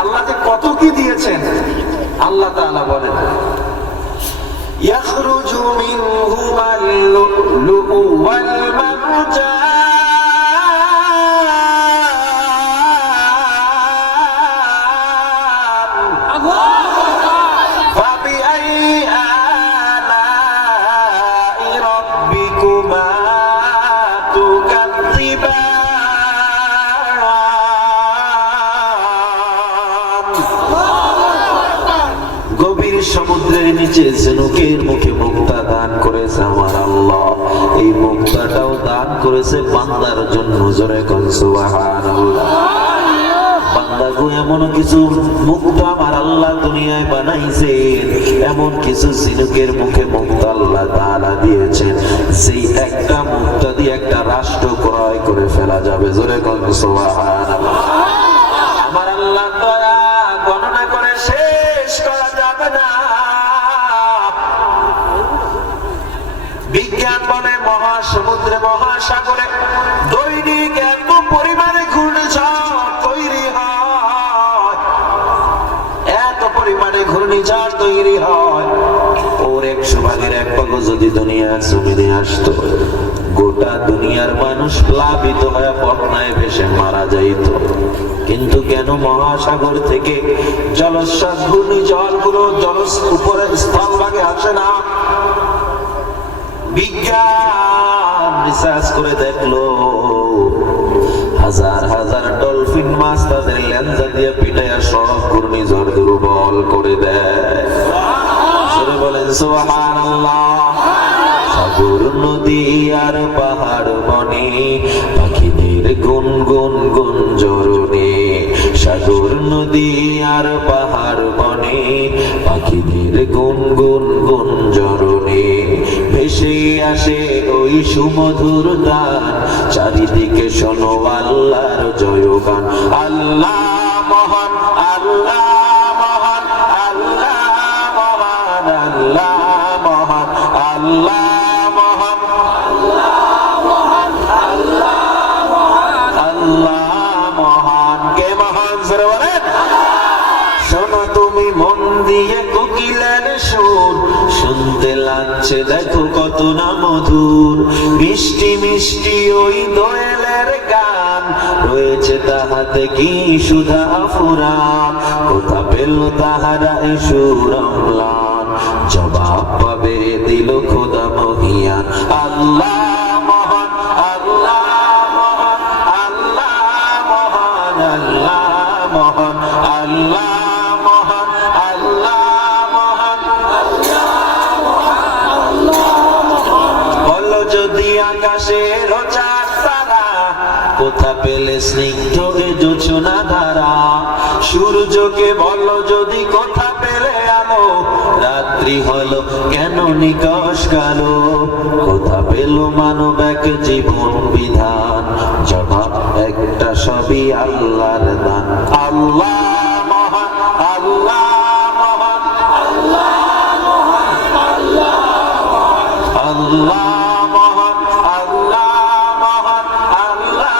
আল্লাহ যে কত কি দিয়েছেন। আল্লাহ তাআলা বলেন, ইয়াখরুজু মিনহুমাল লুলু ওয়াল মারজান সমুদ্রের নিচে ঝিনুকের মুখে মুক্তা দান করেছে আমার আল্লাহ। এই মুক্তাটাও দান করেছে বান্দার জন্য। জোরে কোন সুবহানাল্লাহ। বান্দা বান্দা গো এমন কিছু মুক্ত আমার আল্লাহ দুনিয়ায় বানাইছেন, এমন কিছু ঝিনুকের মুখে মুক্ত আল্লাহ তাআলা দিয়েছেন, সেই একটা মুক্তা দিয়ে একটা রাষ্ট্র ক্রয় করে ফেলা যাবে। জোরে কোন সুবহানাল্লাহ। আমার আল্লাহ দয়া গণনা করে শেষ করা যাবে না। বিজ্ঞান বলে মহাসমুদ্রে মহাসাগরে দৈনিক এত পরিমাণে ঘূর্ণিঝড় তৈরি হয়, এত পরিমাণে ঘূর্ণিঝড় তৈরি হয়, ওর 100 ভাগের 1 ভাগ যদি দুনিয়ার জমিনে আসতো, গোটা দুনিয়ার মানুষ প্লাবিত হয়ে বন্যায় ভেসে মারা যাইত। কিন্তু কেন মহাসাগর থেকে জলস্বাদ ঘূর্ণিঝড়গুলো উপরে স্থলভাগে আসে না? বিজ্ঞান রিসার্চ করে দেখলো, হাজার হাজার ডলফিন মাছ তাদের লেঞ্জা দিয়ে পিটাইয়া সব ঘূর্ণিঝড় দুর্বল করে দেয়। জোরে বলেন সুবহানাল্লাহ। সাগর নদী আর পাহাড় বনে পাখিদের গুনগুন গুঞ্জরণে, সাগর নদী আর পাহাড় বনে পাখিদের গুনগুন গুঞ্জরণে ভেসে আসে ওই সুমধুর গান, চারিদিকে শোনো আল্লাহর জয়গান। আল্লাহ মহান, আল্লাহ মহান, আল্লাহ মহান, আল্লাহ মহান, আল্লাহ মহান, আল্লাহ মহান। কে মহান? জোরে বলেন। শোনো তুমি মন দিয়ে কোকিলের সুর, শুনতে লাগছে দেখো কত না মধুর, মিষ্টি মিষ্টি ওই দোয়েলের গান, রয়েছে তাহাতে কি সুধা ফুরান, কোথা পেল তাহারা এই সুর অম্লান, জবাব পাবে দিল খোদা মহিয়ান। আল্লাহ মহান, আল্লাহ মহান, আল্লাহ মহান, আল্লাহ মহান, আল্লাহ মহান, আল্লাহ মহান, বলো যদি আকাশের চাঁদ তারা, কোথা পেলে স্নিগ্ধ এ জোছনা ধারা, সূর্যকে বলো যদি কোথা পেলে আলো, রাত্রি হলো কেন নিকশ কালো, কোথা পেল মানব এক জীবন বিধান, জবাব একটা সবই আল্লাহর দান। আল্লাহ মহান, আল্লাহ মহান, আল্লাহ মহান, আল্লাহ মহান, আল্লাহ মহান, আল্লাহ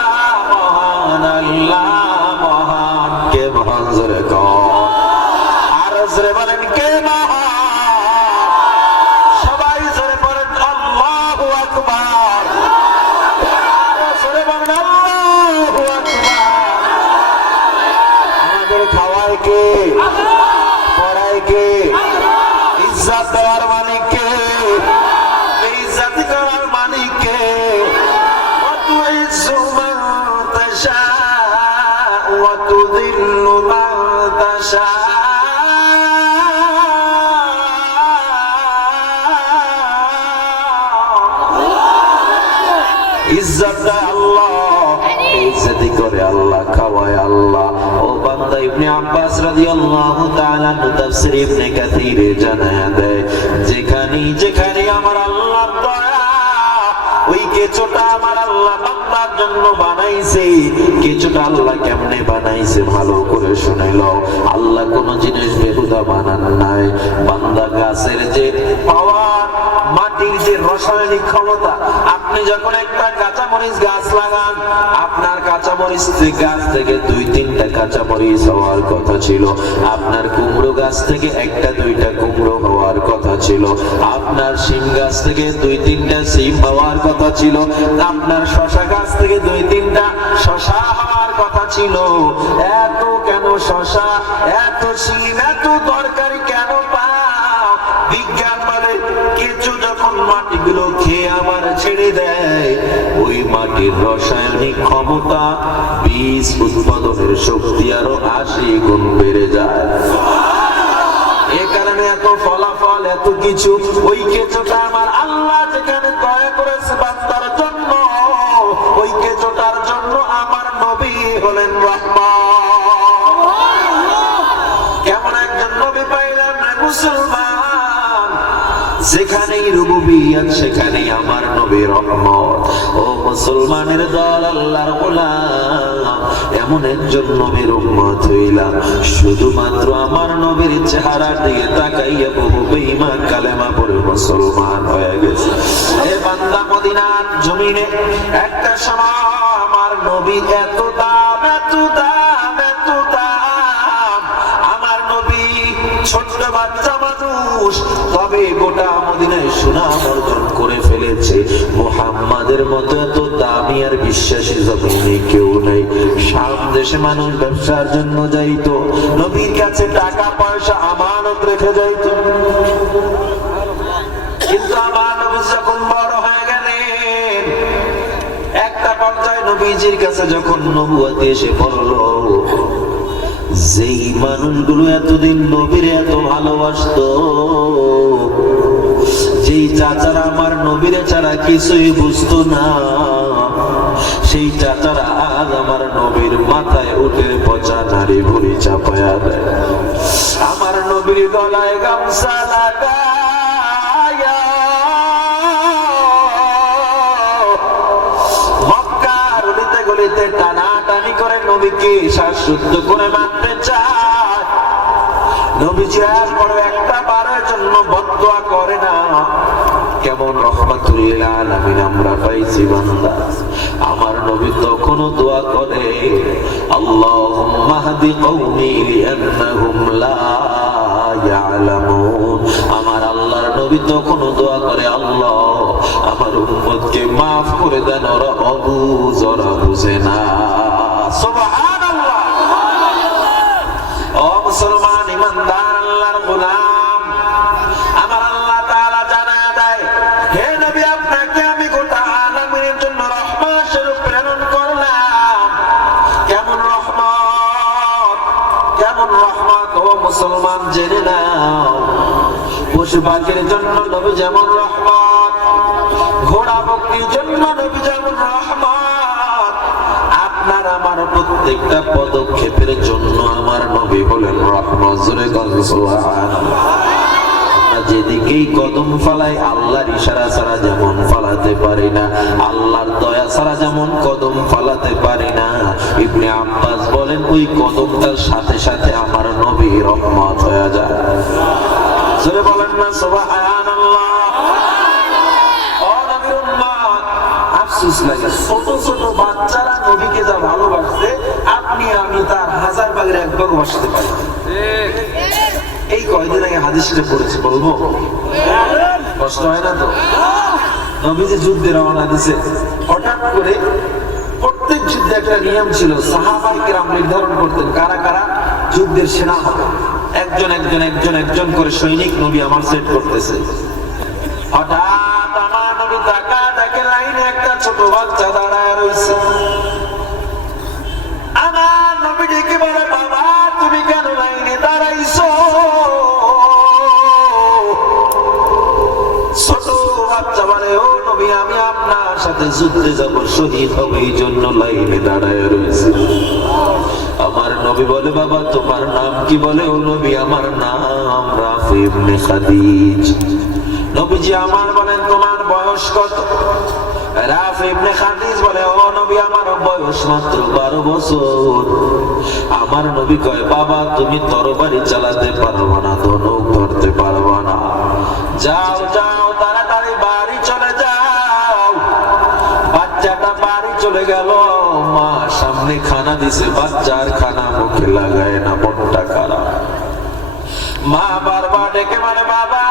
মহান, আল্লাহ মহান। কে মহান? জোরে কর। আর জোরে বলেন কে মহান? সবাই জোরে বলেন আল্লাহু আকবার। আর জোরে বলেন আল্লাহু আকবার। আমাদের খাওয়ায় কে? পড়ায় কে? ইজ্জত দেওয়ার মালিক কে? ইজ্জত করার মালিক কে? وتعز من تشاء وتذل من تشاء ইজ্জত দেয় আল্লাহ, ইজ্জতি করে আল্লাহ, খাওয়ায় আল্লাহ। ও বান্দা ইবনে আব্বাস রাদিয়াল্লাহু তাআলা তাফসীর ইবনে কাসিরে জানায়া দেয়, যেখানে আমার আল্লাহর দয়া, ওই কেচোটা আমার আল্লাহ বান্দার জন্য বানাইছে। কেচোটা আল্লাহ কেমনে বানাইছে ভালো করে শুনে লও। আল্লাহ কোন জিনিস বেহুদা বানান নাই। বান্দা গাছের যে পাওয়ার, মাটির যে রাসায়নিক ক্ষমতা, আপনি যখন একটা কাঁচামরিচ গাছ লাগান, আপনার কাঁচামরিচ গাছ থেকে 2-3টা কাঁচামরিচ হওয়ার কথা ছিল, আপনার কুমড়ো গাছ থেকে 1-2টা কুমড়ো হওয়ার কথা ছিল, আপনার শিম গাছ থেকে 2-3টা শিম হওয়ার কথা ছিল, আপনার শশা গাছ থেকে 2-3টা শশা হওয়ার কথা ছিল। এত কেন শশা, এত শিম, এত তরকারি কেন পাও? বিজ্ঞান বলে কিছু যখন মাটিগুলো খেয়ে আবার ছেড়ে দেয়, ওই মাটির রাসায়নিক ক্ষমতা, বীজ উৎপাদনের শক্তি আরো 80 গুণ বেড়ে যায়। এ কারণে এত ফলাফল, এত কিছু। ওই কেঁচোটা আমার আল্লাহ যেখানে দয়া করেছে বান্দার জন্য, ওই কেঁচোটার জন্য আমার নবী হলেন রহমান। মুসলমান, যেখানেই রুবুবিয়ত সেখানেই আমার নবীর রহমত। ও মুসলমানের দল, আল্লাহর গোলাম, এমন একজন নবীর উম্মত হইলাম, শুধুমাত্র আমার নবীর চেহারার দিকে তাকাইয়া বহু বেঈমান কালেমা পড়ে মুসলমান হয়ে গেছে। এ বান্দা, মদিনার জমিনে একটা সময় আমার নবী এত দাম, এত দাম, এত দাম। আমার নবী ছোট্ট বাচ্চা মানুষ, তবে গোটা মদিনায় সুনাম অর্জন করে ফেলেছে। মুহাম্মাদের মতো এত দামি আর বিশ্বাসী জমিনে কেউ নেই। শাম দেশে মানুষ ব্যবসার জন্য যাইতো, নবীর কাছে টাকা পয়সা আমানত রেখে যাইতো। কিন্তু আমার নবী যখন বড় হয়ে গেলেন, একটা পর্যায়ে নবীজির কাছে যখন নবুয়ত এসে পড়লো, যেই মানুষগুলো এতদিন নবীর এত ভালোবাসতো, যেই চাচারা আমার নবীরে ছাড়া কিছুই বুঝতো না, সেই চাচারা আজ আমার নবীর মাথায় উঠে পচা নারী ভুড়ি চাপায়া দেয়। আমার নবীর গলায় গামছা লাগায়া মক্কার অলিতে গলিতে টানাটানি করে নবীকে শ্বাসরুদ্ধ করে মারতে চায়। নবীজি এরপরে একটা বারের জন্য বদদোয়া করে না। কেমন রহমাতুল লিল আলামিন আমরা পাইছি বান্দা। আমার নবী তখনও দোয়া করে, আল্লাহুম্মা হদি কওমি লিআন্নাহুম লা ইয়ালামুন। আমার আল্লাহর নবী তখনও দোয়া করে, আল্লাহ আমার উম্মতকে মাফ করে দেন, ওরা অবুঝ, ওরা বুঝে না। সুবহানাল্লাহ। ও মুসলমান ইমানদার আল্লাহর গোলাম, আমার আল্লাহ তাআলা জানায় দেয়, হে নবী, আপনাকে আমি গোটা আলামিনের জন্য রহমত স্বরূপ প্রেরণ করলাম। কেমন রহমত, কেমন রহমত! ও মুসলমান, জেনে নাও, পশু পাখির জন্য নবী যেমন রহমত, ঘোড়া বকরির জন্য নবী যেমন রহমত, আপনার আমার প্রত্যেকটা পদক্ষেপের জন্য আমার নবী হলেন রহমত। জোরে বলেন সুবহানাল্লাহ। আমরা যেদিকেই কদম ফালাই, আল্লাহর ইশারা ছাড়া যেমন ফালাতে পারি না, আল্লাহর দয়া ছাড়া যেমন কদম ফালাতে পারি না, ইবনে আব্বাস বলেন ওই কদমটার সাথে সাথে আমার নবী রহমত হয়ে যায়। জোরে বলেন না সুবহানাল্লাহ। ও নবীর উম্মত, আফসোস লাগে, ছোট ছোট বাচ্চারা নবীকে যা ভালোবাসে, আপনি আমি তার হাজার ভাগের এক ভাগ বাসতে পারি। এই কয়দিন আগে হাদিসটা পড়েছি, বলবো? কষ্ট হয় না তো? নবীজি যুদ্ধে রওনা দিছে, হঠাৎ করে প্রত্যেক যুদ্ধে একটা নিয়ম ছিল, সাহাবায়ে কেরাম নির্ধারণ করতেন কারা কারা যুদ্ধের সেনা হবে। একজন একজন একজন একজন করে সৈনিক নবী আমার সেট করতেছে। হঠাৎ আমার নবী তাকায়, দেখে লাইনে একটা ছোট বাচ্চা দাঁড়ায় রয়েছে। আমার নবী ডেকে বলে, বাবা তুমি কেন লাইনে দাঁড়াইছো? ছোট বাচ্চা বলে, ও নবী, আমি আপনার সাথে যুদ্ধে যাব, শহীদ হব, এই জন্য লাইনে দাঁড়ায় রয়েছে। আমার নবী বলে, বাবা তোমার নাম কি? বলে, ও নবী আমার নাম রাফি ইবনে খাদিজ। নবীজি আমার বলেন, তোমার বয়স কত? রাফি ইবনে খাদিজ বলে, ও নবী আমার বয়স মাত্র 12 বছর। আমার নবী কয়, বাবা তুমি তরবারি চালাতে পারবা না, ধনুক ধরতে পারবা না, যাও যাও তাড়াতাড়ি বাড়ি চলে যাও। বাচ্চাটা বাড়ি চলে গেল, মা সামনে খানা দিছে, বাচ্চার খানা মুখে লাগায় না, মনটা খারাপ। মা বারবার ডেকে মানে, বাবা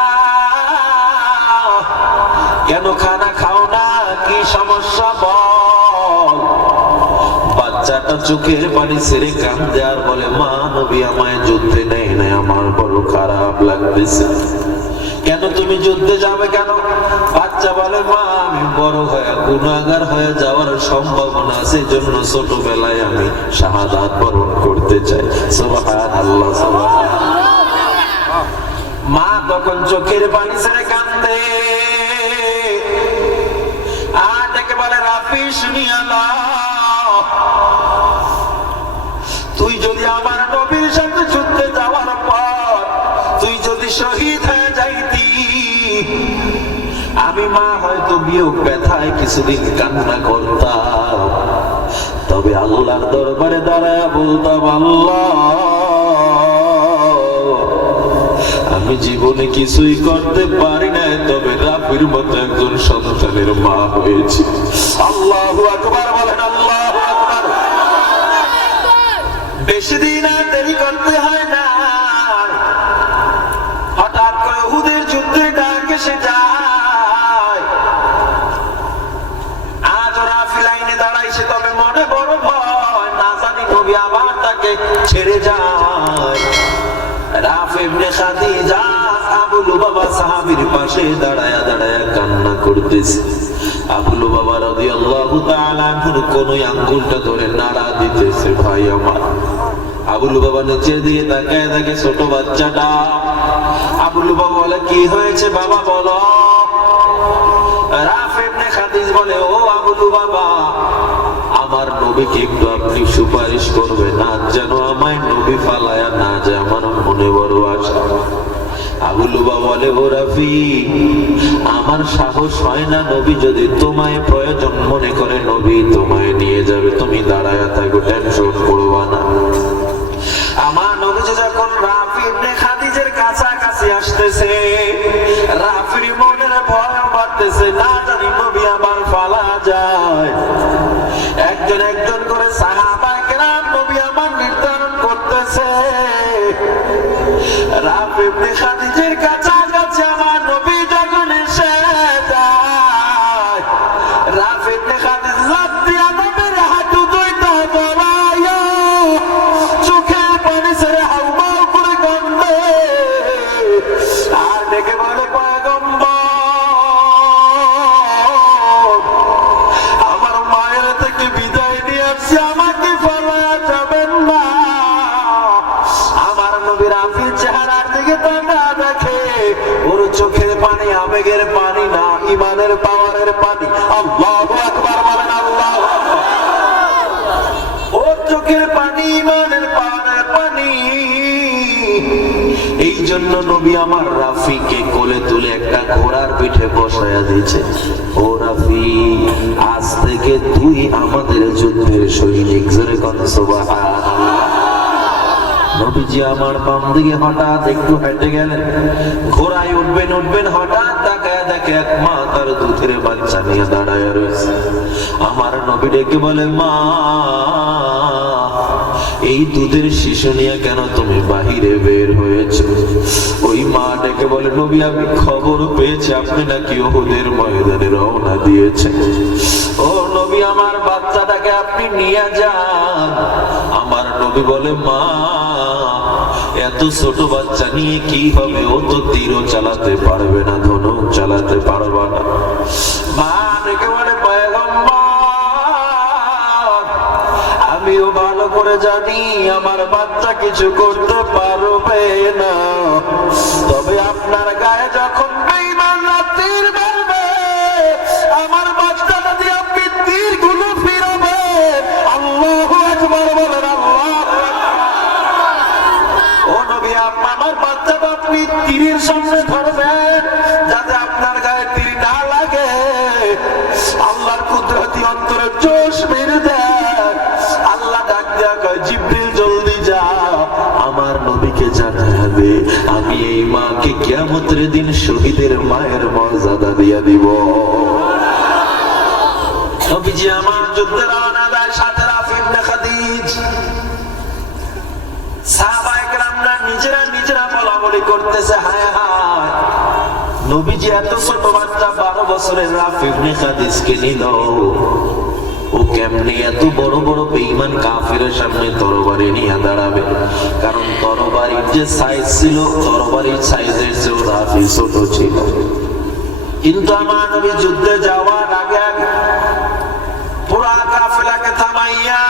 কেন খানা খাও না, কি সমস্যা বল? বাচ্চাটা চোখের পানি ছেড়ে কাঁদে আর বলে, মা নবী আমায় যুদ্ধে নেয় না, আমার বড় খারাপ লাগতেছে। কেন তুমি যুদ্ধে যাবে কেন? বাচ্চা বলে, মা আমি বড় হয়ে গুনাহগার হয়ে যাওয়ার সম্ভাবনা আছে, জন্য ছোটবেলায় আমি শাহাদাত বরণ করতে চাই। সুবহানাল্লাহ, সুবহানাল্লাহ। মা তখন চোখের পানি ছেড়ে কাঁদে আর ডেকে বলে, রাফি শুনিয়া নাও, তুই যদি আমার নবীর সাথে যুদ্ধে যাওয়ার পর তুই যদি যদি শহীদ হয়ে যাইতি, আমি মা হয়তো বিয়োগ ব্যথায় কিছুদিন কান্না করতাম, তবে আল্লাহর দরবারে দাঁড়ায় বলতাম, আল্লাহ আমি জীবনে কিছুই করতে পারি না, তবে রাফির মতো একজন সন্তানের মা হয়েছি। আল্লাহু আকবার বলেন, আল্লাহু আকবার। বেশি দিন আর দেরি করতে হয় না, হঠাৎ করে উহুদের যুদ্ধের ডাক এসে যায়। আজ রাফি লাইনে দাঁড়াইছে, তবে মনে বড় ভয়, না জানি নবী আবার তাকে ছেড়ে যায়। রাফি ইবনে খাদিজা আবু লুবাবা সাহাবীর পাশে দাঁড়ায়া দাঁড়ায়া কান্না করতেছে। আবু লুবাবা রাদিয়াল্লাহু তাআলা আনহুর কোন আঙ্গুলটা ধরে নাড়া দিতেছে। ভাই আমার, আবু লুবাবা নিচের দিকে তাকায় দেখে ছোট বাচ্চাটা। আবু লুবাবা বলে, কি হয়েছে বাবা বলো। রাফি ইবনে খাদিজ বলে, ও আবু লুবাবা, আমার নবীকে একটু আপনি সুপারিশ করবেন না, যেন আমায় নবী ফালায়া না যায়, আমার মনে বড় আশা। আবু লুবাবা বলে, ও রাফি, আমার সাহস হয় না, নবী যদি তোমায় প্রয়োজন মনে করে নবী তোমায় নিয়ে যাবে, তুমি দাঁড়ায়া থাকো, টেনশন করবা না। আমার নবী যখন রাফি ইবনে খাদিজের কাছাকাছি আসতেছে, রাফির মনের ভয় বাড়তেছে, না জানি নবী আবার ফালা যায়। একজন একজন করে সাহাবায়ে কেরাম নবী আমার নির্ধারণ করতেছে। রাফি ইবনে খাদিজের কাছাকাছি আমার নবী যখন এসে যায়, রাফি ইবনে খাদিজ লাফ দিয়া নবীর হাঁটু দুইটা গলায়া চোখে পানি ছেড়ে হাউমাউ করে কান্দে আর ডেকে বলে, পয়গম্বর, আমার মায়ের থেকে বিদায় নিয়ে আসছি, আমাকে ফেলায়া যাবেন না। আমার নবী রাফির চেহারার দিকে তাকা দেখে, ওর চোখের পানি আবেগের পানি না, ইমানের পাওয়ারের পানি। আল্লাহু আকবার বলেন, আল্লাহু আকবার। ওর চোখের পানি ইমানের পাওয়ারের পানি। এই জন্য নবী আমার রাফিকে কোলে তুলে একটা ঘোড়ার পিঠে বসায়া দিয়েছে। ও রাফি, আজ থেকে তুই আমাদের যুদ্ধের সৈনিক। জোরে কোন সুবহানাল্লাহ। নবীজি আমার বাম দিকে হঠাৎ একটু হেঁটে গেলেন, ঘোড়ায় উঠবেন, হঠাৎ তাকায় দেখে এক মা তার দুধের বাচ্চা নিয়ে দাঁড়ায় রয়েছে। আমার নবী ডেকে বলে, মা, এই দুধের শিশু নিয়ে কেন তুমি বাহিরে বের হয়েছো? ওই মা ডেকে বলে, নবী, আমি খবর পেয়েছি আপনি নাকি উহুদের ময়দানে রওনা দিয়েছেন। ও নবী, আমার বাচ্চাটাকে আপনি নিয়ে যান। আমার নবী বলে, মা, এত ছোট বাচ্চা নিয়ে কি হবে? ও তো তীরও চালাতে পারবে না, ধনুক চালাতে পারবে না। মা ডেকে বলে, পয়গম্বর, আমিও ভালো করে জানি আমার বাচ্চা কিছু করতে পারবে না, তবে আপনার গায়ে যখন বেঈমানরা তীর মারবে, আমার বাচ্চাটা দিয়ে আপনি তীরগুলো ফিরাবেন। আল্লাহু আকবার বলেন, আল্লাহু আকবার। ও নবী, আমার বাচ্চাটা আপনি তীরের সামনে ধরবেন, যাতে আপনার গায়ে তীর না লাগে। আল্লাহর কুদরতি অন্তরে জোশ মেরে দেয়। আল্লাহ ডাক দেয়া কয়, জিবরিল জলদি যা, আমার নবীকে জানায়া দে, আমি এই মাকে কিয়ামতের দিন শহীদের মায়ের মর্যাদা দিয়া দিব। নবীজি আমার যুদ্ধে রওনা দেয়, সাথে রাফি ইবনে খাদিজ। সাহাবায়ে কেরামরা নিজেরা বলাবলি করতেছে, হায় হায়, নবীজি এত ছোট বাচ্চা 12 বছরের রাফি ইবনে খাদিজকে নিল, ও কেমনে এত বড় বড় বেঈমান কাফিরের সামনে তরবারি নিয়ে দাঁড়াবে? কারণ তরবারির যে সাইজ ছিল, তরবারির সাইজের চেয়েও রাফি ছোট ছিল। কিন্তু আমার নবী যুদ্ধে যাওয়ার আগে পুরা কাফেলাকে থামাইয়া,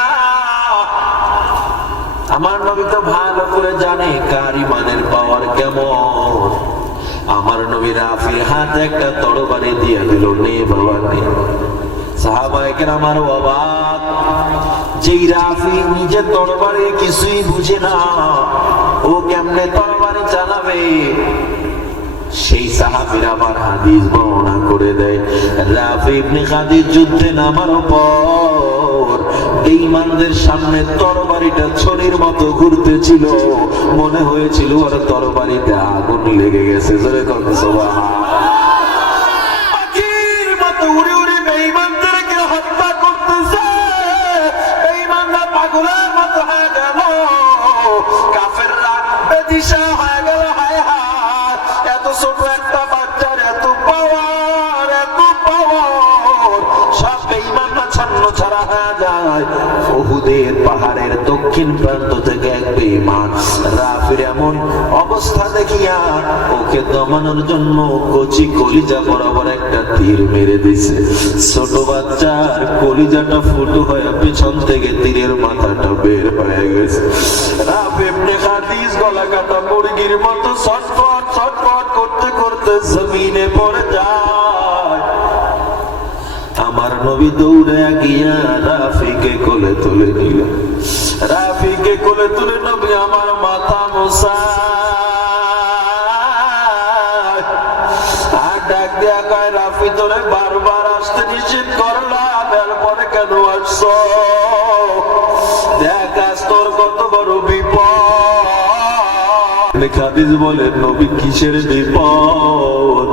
আমার নবী তো ভালো করে জানে কার ইমানের পাওয়ার কেমন। আমার নবী রাফির হাতে একটা তরবারি দিয়ে দিল, নে বাবা নে। সাহাবায়ে কেরাম আমার অবাক, যেই রাফি নিজে তরবারি কিছুই বুঝে না, ও কেমনে তরবারি চালাবে, সেই সাহাবীরা আবার হাদিস বর্ণনা করে দেয়, রাফি ইবনে খাদিজ যুদ্ধে নামার পর বেঈমানদের সামনে তরবারিটা ছড়ির মতো ঘুরতেছিল, মনে হয়েছিল ওর তরবারিতে আগুন লেগে গেছে। জোরে কোন সুবহানাল্লাহ। পাখির মতো উড়ে উড়ে বেঈমানদেরকে হত্যা করতেছে, বেঈমানরা পাগলের মতো হয়ে গেল, কাফেররা বেদিশা হয়ে গেল। হায় হায়, এত ছোট একটা বাচ্চার এত পাওয়ার, এত পাওয়ার, সব বেঈমানরা ছন্ন ছাড়া হয়ে যায়। উহুদের পাহাড়ের দক্ষিণ প্রান্ত থেকে এক বেঈমান রাফির এমন অবস্থা দেখিয়া ওকে দমানোর জন্য কচি কলিজা বরাবর একটা তীর মেরে দিছে। ছোট বাচ্চার কলিজাটা ফুটো হয়ে পেছন থেকে তীরের মাথাটা বের হয়ে গেছে। রাফি ইবনে খাদিজ গলা কাটা মুরগির মতো ছটফট ছটফট করতে করতে জমিনে পড়ে যায়। আমার নবী দৌড়ে গিয়া রাফিকে কোলে তুলে নিল। রাফিকে কোলে তুলে নবী আমার মাথা মুছায় আর ডাক দিয়া কয়, রাফি তোরে বারবার আসতে নিষেধ করলাম, এরপরে কেন আসছো? দেখ আজ তোর কত বড় বিপদ। খাদিজ বলে, নবী কিসের বিপদ?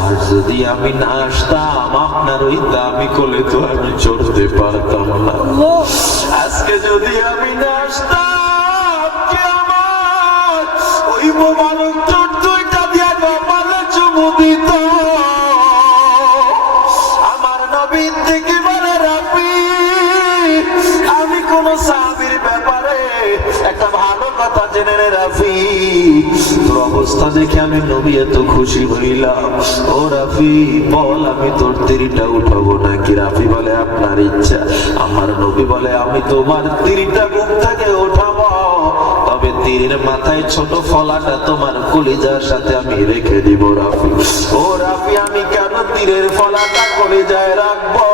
আর যদি আমি না আসতাম আপনার ওই দামি কোলে তো আমি চড়তে পারতাম না। আজকে যদি আমি না আসতাম, কে আমার ওই মোবারক চোট দুইটা দিয়া কপালে চুমু দিত। আমার নবীর থেকে বলে, রাফি আমি কোন সাহাবীর ব্যাপারে একটা ভালো কথা জেনে নে রাফি, তোর অবস্থা দেখে আমি নবী এত খুশি হইলাম। ও রাফি বল, আমি তোর তীরটা উঠাবো নাকি? রাফি বলে, আপনার ইচ্ছা। আমার নবী বলে, আমি তোমার তীরটা বুক থেকে উঠাবো, তবে তীরের মাথায় ছোট ফলাটা তোমার কলিজার সাথে আমি রেখে দিব। রাফি, ও রাফি আমি কেন তীরের ফলাটা কলিজায় রাখবো?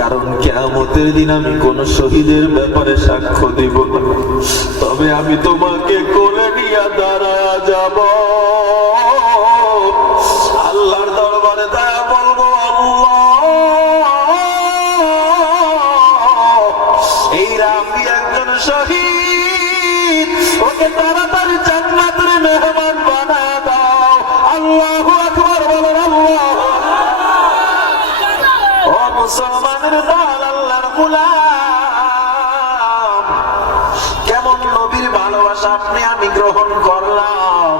কারণ কিয়ামতের দিন আমি কোন শহীদের ব্যাপারে সাক্ষ্য দিব না, তবে আমি তোমাকে কোলে নিয়ে দাঁড়ায়া যাব, আল্লাহর দরবারে দয়া বলবো, আল্লাহ এই রাফি একজন শহীদ, ওকে তাড়াতাড়ি জান্নাতের মেহমান বানায় দাও। আল্লাহু আকবার বলেন। আল্লাহ, ও মুসলমানের দল, আল্লাহর গোলাম, কেমন নবীর ভালোবাসা আপনি আমি গ্রহণ করলাম।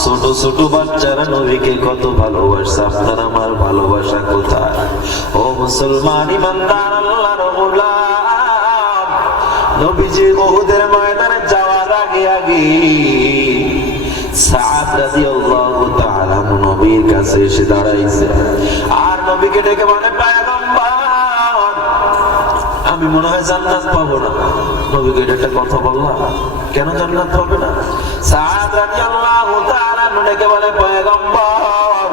ছোট ছোট বাচ্চারা নবীকে কত ভালোবাসে, আপনার আমার ভালোবাসা কোথায়? ও মুসলমান ইমানদার আল্লাহর গোলাম, নবীজি উহুদের ময়দানে যাওয়ার আগে আগে সাদ রাদিয়াল্লাহু তাআলা নবীর কাছে এসে দাঁড়াইছে আর নবীকে ডেকে বলে, পয়গম্বর আমি মনে হয় জান্নাত পাবো না। নবীকে একটা কথা বললাম, কেন জান্নাত পাবে না? সাদ রাদিয়াল্লাহু তাআলা ডেকে বলে, পয়গম্বর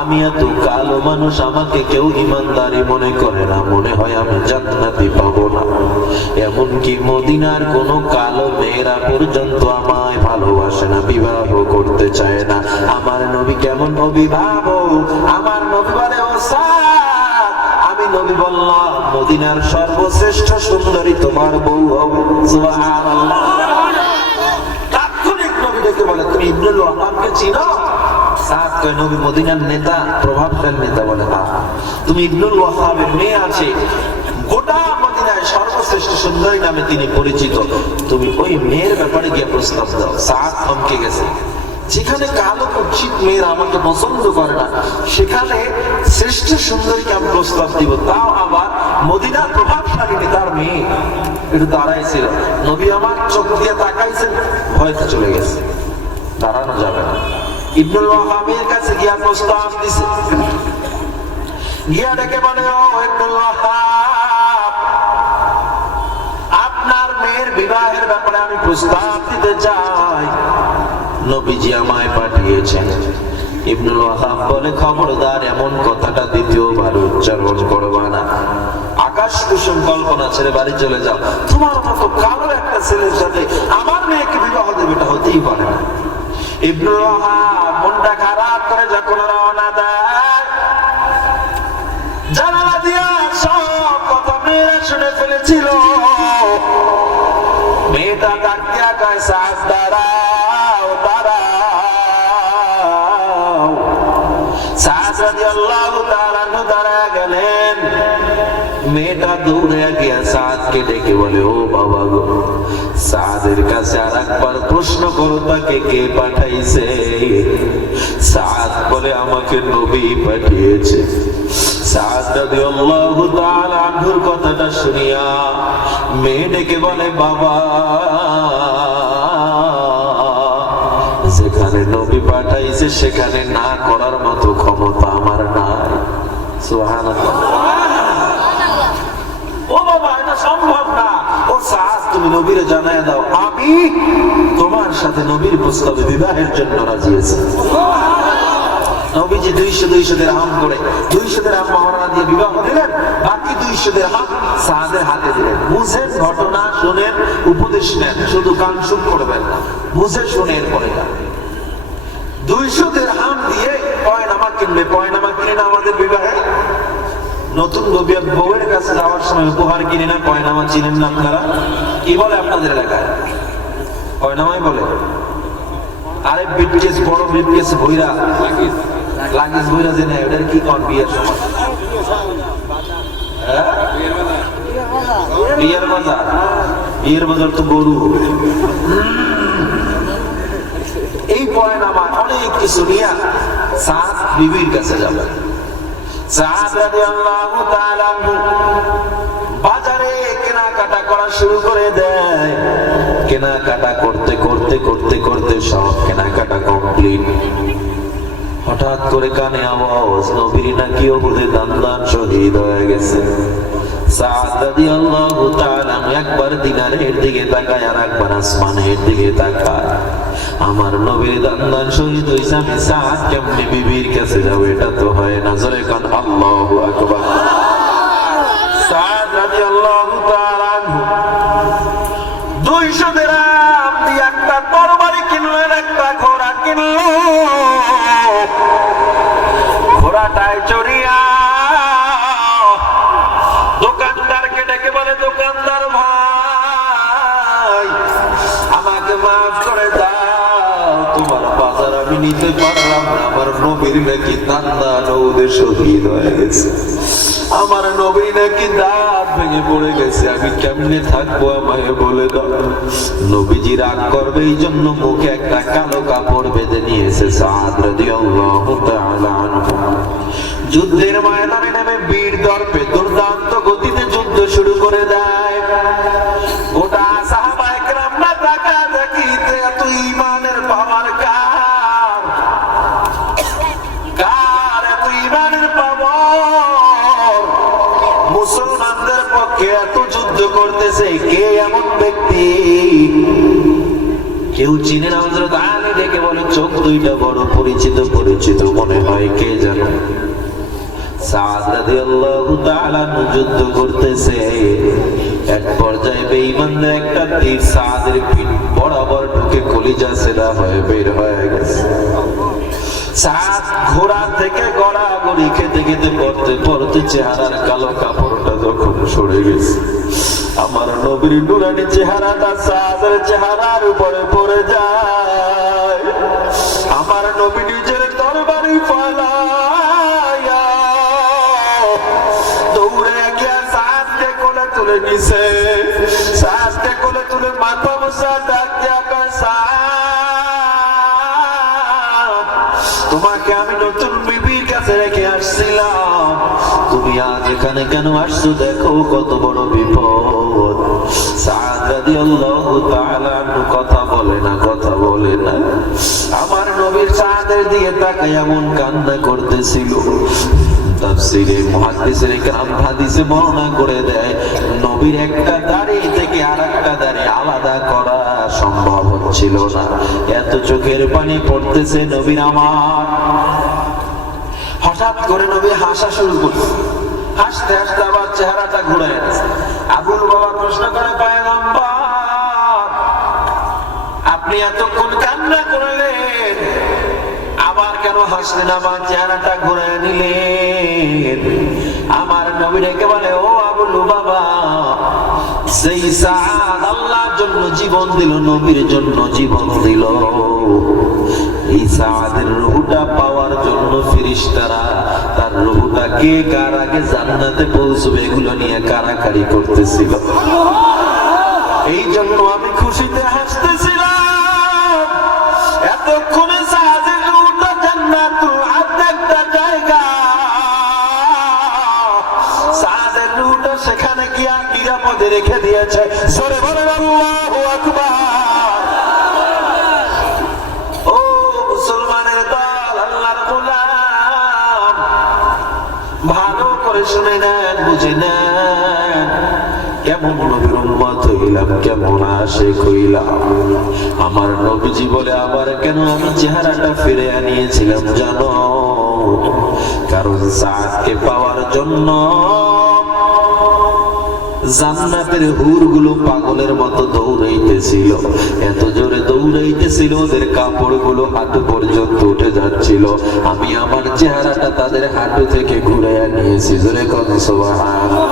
আমি এত কালো মানুষ, আমাকে কেউ ইমানদারি মনে করে না, মনে হয় আমি জান্নাতি পাবো না। এমনকি মদিনার কোন কালো মেয়েরা পর্যন্ত আমায় ভালোবাসে না, বিবাহ করতে চায় না। আমার নবী কেমন অভিভাবক? আমার নবী বলে, ও সাদ, আমি নবী বললাম মদিনার সর্বশ্রেষ্ঠ সুন্দরী তোমার বউ হবে। সুবহানাল্লাহ। তাৎক্ষণিক নবী ডেকে বলে, তুমি ইবনুল ওয়াহাবকে চিনো? সাদ কয়, নবী মদিনার নেতা, প্রভাবশালী নেতা। বলে, হ্যাঁ। তুমি ইবনুল ওয়াহাবের মেয়ে আছে, গোটা মদিনায় সর্বশ্রেষ্ঠ সুন্দরী নামে তিনি পরিচিত, তুমি ওই মেয়ের ব্যাপারে গিয়ে প্রস্তাব দাও। সাদ থমকে গেছে। যেখানে কালো কুৎসিত মেয়েরা আমাকে পছন্দ করে না, সেখানে শ্রেষ্ঠ সুন্দরীকে আমি প্রস্তাব দিব, তাও আবার মদিনার প্রভাবশালী নেতার মেয়ে। একটু দাঁড়াইছিল, নবী আমার চোখ দিয়ে তাকাইছেন, ভয়টা চলে গেছে, দাঁড়ানো যাবে না। ইবনুল ওয়াহাবের কাছে গিয়া প্রস্তাব দিছে, গিয়া ডেকে বলে, ও ইবনুল ওয়াহাব, আপনার মেয়ের বিবাহের ব্যাপারে আমি প্রস্তাব দিতে চাই। নবীজি আমায় পাঠিয়েছেন। ইবনুল ওয়াহাব বলে, খবরদার এমন কথাটা দ্বিতীয়বার উচ্চারণ করবা না। আকাশ কুসুম কল্পনা ছেড়ে বাড়ি চলে যাও। তোমার মতো কালো একটা ছেলের সাথে আমার মেয়েকে বিবাহ দেবে, এটা হতেই পারে না। ইবনুল ওয়াহাব মনটা খারাপ করে যখন রওনা দেয়, জানালা দিয়া সব কথা মেয়েরা শুনে ফেলেছিল। মেয়েটা ডাক দিয়া কয়, সাদ দাঁড়াও দাঁড়াও। সাদ রাদিয়াল্লাহু তাআলা আনহু দাঁড়ায় গেলেন। মেয়েটা দৌড়ে গিয়া সাদকে ডেকে বলে, ও বাবা গো, সাদের কাছে আরেকবার প্রশ্ন করো, তাকে কে পাঠাইছে? সাদ বলে, আমাকে নবী পাঠিয়েছে। সাদ রাদিয়াল্লাহু তাআলা আনহুর কথাটা শুনিয়া মেয়ে ডেকে বলে, বাবা, যেখানে নবী পাঠাইছে সেখানে না করার মতো ক্ষমতা আমার নাই। সুবহানাল্লাহ। ও বাবা, এটা সম্ভব না। ও সাদ, তুমি নবীরে জানায় দাও আমি তোমার সাথে নবীর প্রস্তাবে বিবাহের জন্য রাজি আছি। নবীজি 200 দিরহাম করে 200 দিরহাম মহারণা দিয়ে বিবাহ দিলেন। বাকি 200 দিরহাম সাদের হাতে দিলেন। বুঝেন ঘটনা, শুনেন, উপদেশ নেন, শুধু কান শুন করবেন না, বুঝে শুনেন। পরে 200 দিরহাম দিয়ে পয়নামা কিনবে। পয়নামা কিনে না আমাদের বিবাহে নতুন বউয়ের কাছে যাওয়ার সময় উপহার কিনে না পয়নামা, চিনেন না আপনারা? কি বলে আপনাদের এলাকায়? পয়নামাই বলে। আরে ব্রিফকেস, বড় ব্রিফকেস ভইরা লাগেজ ভইরা যে নেয়, ওটার কি কোন বিয়ের সময়? বিয়ের বাজার। বিয়ের বাজার তো গরু। এই পয়নামা অনেক কিছু নিয়ে সাদ বিবির কাছে যাবে। সাদ রাদিয়াল্লাহু তাআলা আনহু বাজারে কেনাকাটা করা শুরু করে দেয়। কেনাকাটা করতে করতে করতে করতে সব কেনাকাটা কমপ্লিট। হঠাৎ করে কানে আওয়াজ, নবীর নাকি উহুদে দান্দান শহীদ হয়ে গেছে। সাদ রাদিয়াল্লাহু তাআলা একবার দিনারের দিকে তাকায় আর একবার আসমানের দিকে তাকায়। আমার নবীর দান্দান শহীদ হইছে, আমি সাদ কেমনে বিবির কাছে যাব? এটা তো হয় না। জোরে কান আল্লাহু আকবার। সাদ রাদিয়াল্লাহু তাআলা আনহু 200 দিরহাম দিয়ে একটা তরবারি কিনলেন, একটা ঘোড়া কিনলো। ঘোড়াটায় চড়িয়া দোকানদারকে ডেকে বলে, দোকানদার ভাই, আমাকে মাফ করে দাও, তোমার বাজার আমি নিতে পারলাম না। আমার নবীর নাকি দান্দান উহুদে শহীদ হয়ে গেছে। আমার নবী নাকি দাঁত ভেঙে পড়ে গেছে, আমি কেমনে থাকবো আমায় বলে দাও। নবীজি রাগ করবে, এই জন্য মুখে একটা কালো কাপড় বেঁধে নিয়েছে সাদ রাদিয়াল্লাহু তাআলা আনহু। যুদ্ধের ময়দানে নেমে বীর দর্পে দুর্দান্ত গতিতে যুদ্ধ শুরু করে দেয়। গোটা সাহাবায়ে কেরাম না তাকা দেখিতে এত ঈমানের পাওয়ার কার, কার এত ঈমানের পাওয়ার? মুসলমানদের পক্ষে এত যুদ্ধ করতেছে কে এমন ব্যক্তি? কেউ চিনে না? হযরত আলী ডেকে বলে, চোখ দুইটা বড় পরিচিত পরিচিত মনে হয়, কে জানো? সাদ রাদিয়াল্লাহু তাআলা যুদ্ধ করতেছে। এক পর্যায়ে বেঈমানদের একটা তীর সাদের পিঠ বরাবর ঢুকে কলিজা ছেঁড়া হয়ে বের হয়ে গেছে। সাদ ঘোড়া থেকে গড়াগড়ি খেতে খেতে পড়তে পড়তে চেহারার কালো কাপড়টা যখন সরে গেছে, আমার নবীর নুরানি চেহারাটা সাদের চেহারার উপরে পড়ে যায়। আমার নবী নিজের তরবারি ফালায়া দৌড়ে গিয়া সাদকে কোলে তুলে নিছে। সাদকে কোলে তুলে মাথা মুছা ডাক দিয়া কয়, সাদ, তোমাকে আমি নতুন বিবির কাছে রেখে আসছিলাম, তুমি আজ এখানে কেন আসছো? দেখো কত বড় বিপদ। সাদ রাদিয়াল্লাহু তাআলা আনহু কথা বলে না, কথা বলে না। আমার নবীর সাদের দিকে তাকায় এমন কান্না করতেছিল। তাফসীরে মুহাদ্দিসিনে কেরাম হাদিসে বর্ণনা করে দেয়, নবীর একটা দাড়ি থেকে আর একটা দাড়ি আলাদা করা সম্ভব হচ্ছিল না। এত চোখের পানি পড়তেছে নবীর আমার। হঠাৎ করে নবী হাসা শুরু করছে, হাসতে হাসতে আবার চেহারাটা ঘুরে গেছে। আবুল বাবা প্রশ্ন করে, পয়গম্বর আপনি এতক্ষণ কান্না করলেন, আবার কেন হাসলেন, আমার চেহারাটা ঘুরে নিলেন? আমার নবী ডেকে বলে, ও আবুল বাবা, সেই সাদ আল্লাহর জন্য জীবন দিল, নবীর জন্য জীবন দিল। এই সাদের রূহটা পাওয়ার জন্য ফেরেশতারা তার রূহটা কে কার আগে জান্নাতে পৌঁছবে এগুলো নিয়ে কারাকারি করতেছিল। এই জন্য আমি খুশিতে হাসতেছিলাম। এতক্ষণে সাদের রূহটা জান্নাতুল আর্ধেকটা জায়গা, সাদের রূহটা সেখানে গিয়া নিরাপদে রেখে দিয়েছে। জোরে বলেন আল্লাহু আকবার। ভালো করে শুনে নেন, বুঝে নেন, কেমন নবীর উম্মত হইলাম, কেমন আশিক হইলাম। আমার নবীজি বলে, আবার কেন আমি চেহারাটা ফিরে আনিয়েছিলাম জানো? কারণ সাদকে পাওয়ার জন্য জান্নাতের হুরগুলো পাগলের মতো দৌড়াইতেছিল। এত জোরে দৌড়াইতেছিল ওদের কাপড়গুলো হাঁটু পর্যন্ত উঠে যাচ্ছিল। আমি আমার চেহারাটা তাদের হাঁটু থেকে ঘুরে আনিয়েছি। জোরে কোন সুবহানাল্লাহ।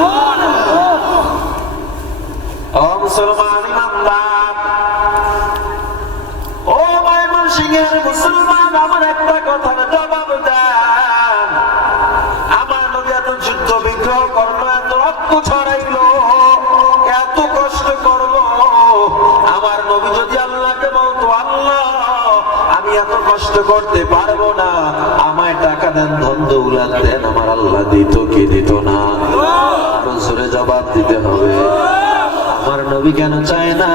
ও মুসলমান ইমানদার, ও ময়মনসিংহের মুসলমান, আমার একটা কথার জবাব দেন। আমার নবী এত যুদ্ধ বিগ্রহ করলো, এত রক্ত ছড়াইলো, এত কষ্ট করলো, আমার নবী যদি আল্লাহকে বলতো, আল্লাহ আমি এত কষ্ট করতে পারবো না, আমায় টাকা দেন, ধন দৌলত দেন, আমার আল্লাহ দিত কি দিত না? জোরে জবাব দিতে হবে। আমার নবী কেন চায় না?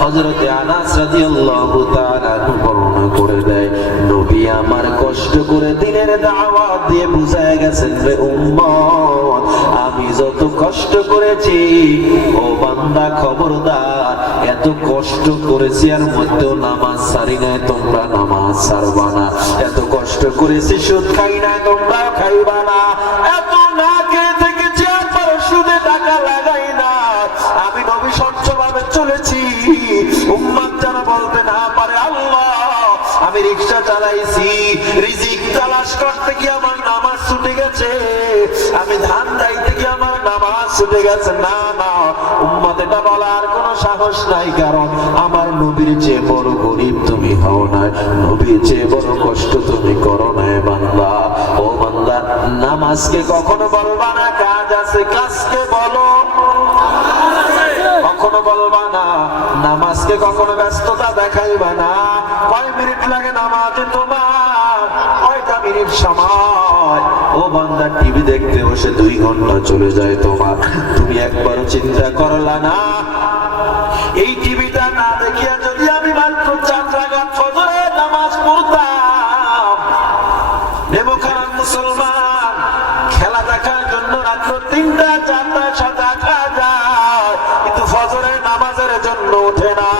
হযরতে আনাস রাদিয়াল্লাহু তাআলা বর্ণনা করে দেয়, নবী আমার কষ্ট করে দিনের দাওয়াত দিয়ে বুঝায় গেছেন, রে উম্মত আমি যত কষ্ট করেছি, ও বান্দা খবরদার, এত কষ্ট করেছি আর মধ্যেও নামাজ ছাড়ি নাই, তোমরা নামাজ ছাড়বা না। এত কষ্ট করেছি, সুদ খাই না, তোমরা খাইবা না। এত না খেয়ে থেকেছি, আর সুদে টাকা লাগাই না। আমি নবী স্বচ্ছভাবে চলেছি, উম্মত যেন বলতে না পারে, আল্লাহ আমি রিকশা চালাইছি, রিজিক তালাশ করতে গিয়ে আমার নামাজ ছুটে গেছে, আমি ধান দাইতে গিয়ে আমার নামাজ ছুটে গেছে। না না, উম্মত এটা বলার কোনো সাহস নাই, কারণ আমার নবীর চেয়ে বড় গরিব তুমি হও না, নবীর চেয়ে বড় কষ্ট তুমি করো না। বান্দা, ও বান্দা, নামাজকে কখনো বলবা না কাজ আছে, ক্লাসকে বলো, কখনো বলবা না। নামাজকে কখনো ব্যস্ততা দেখাইবা না। কয় মিনিট লাগে নামাজে তোমার? কয়টা মিনিট সময়? ও বান্দা, টিভি দেখতে বসে 2 ঘন্টা চলে যায় তোমার, তুমি একবারও চিন্তা করলা না? এই টিভিটা না দেখিয়া যদি আমি মাত্র 4 রাকাত ফজরের নামাজ পড়তাম। নেমখারাম মুসলমান, খেলা দেখার জন্য রাত্র 3টা 4টা 7টা দেখা যায়, কিন্তু ফজরের নামাজের জন্য ওঠে না।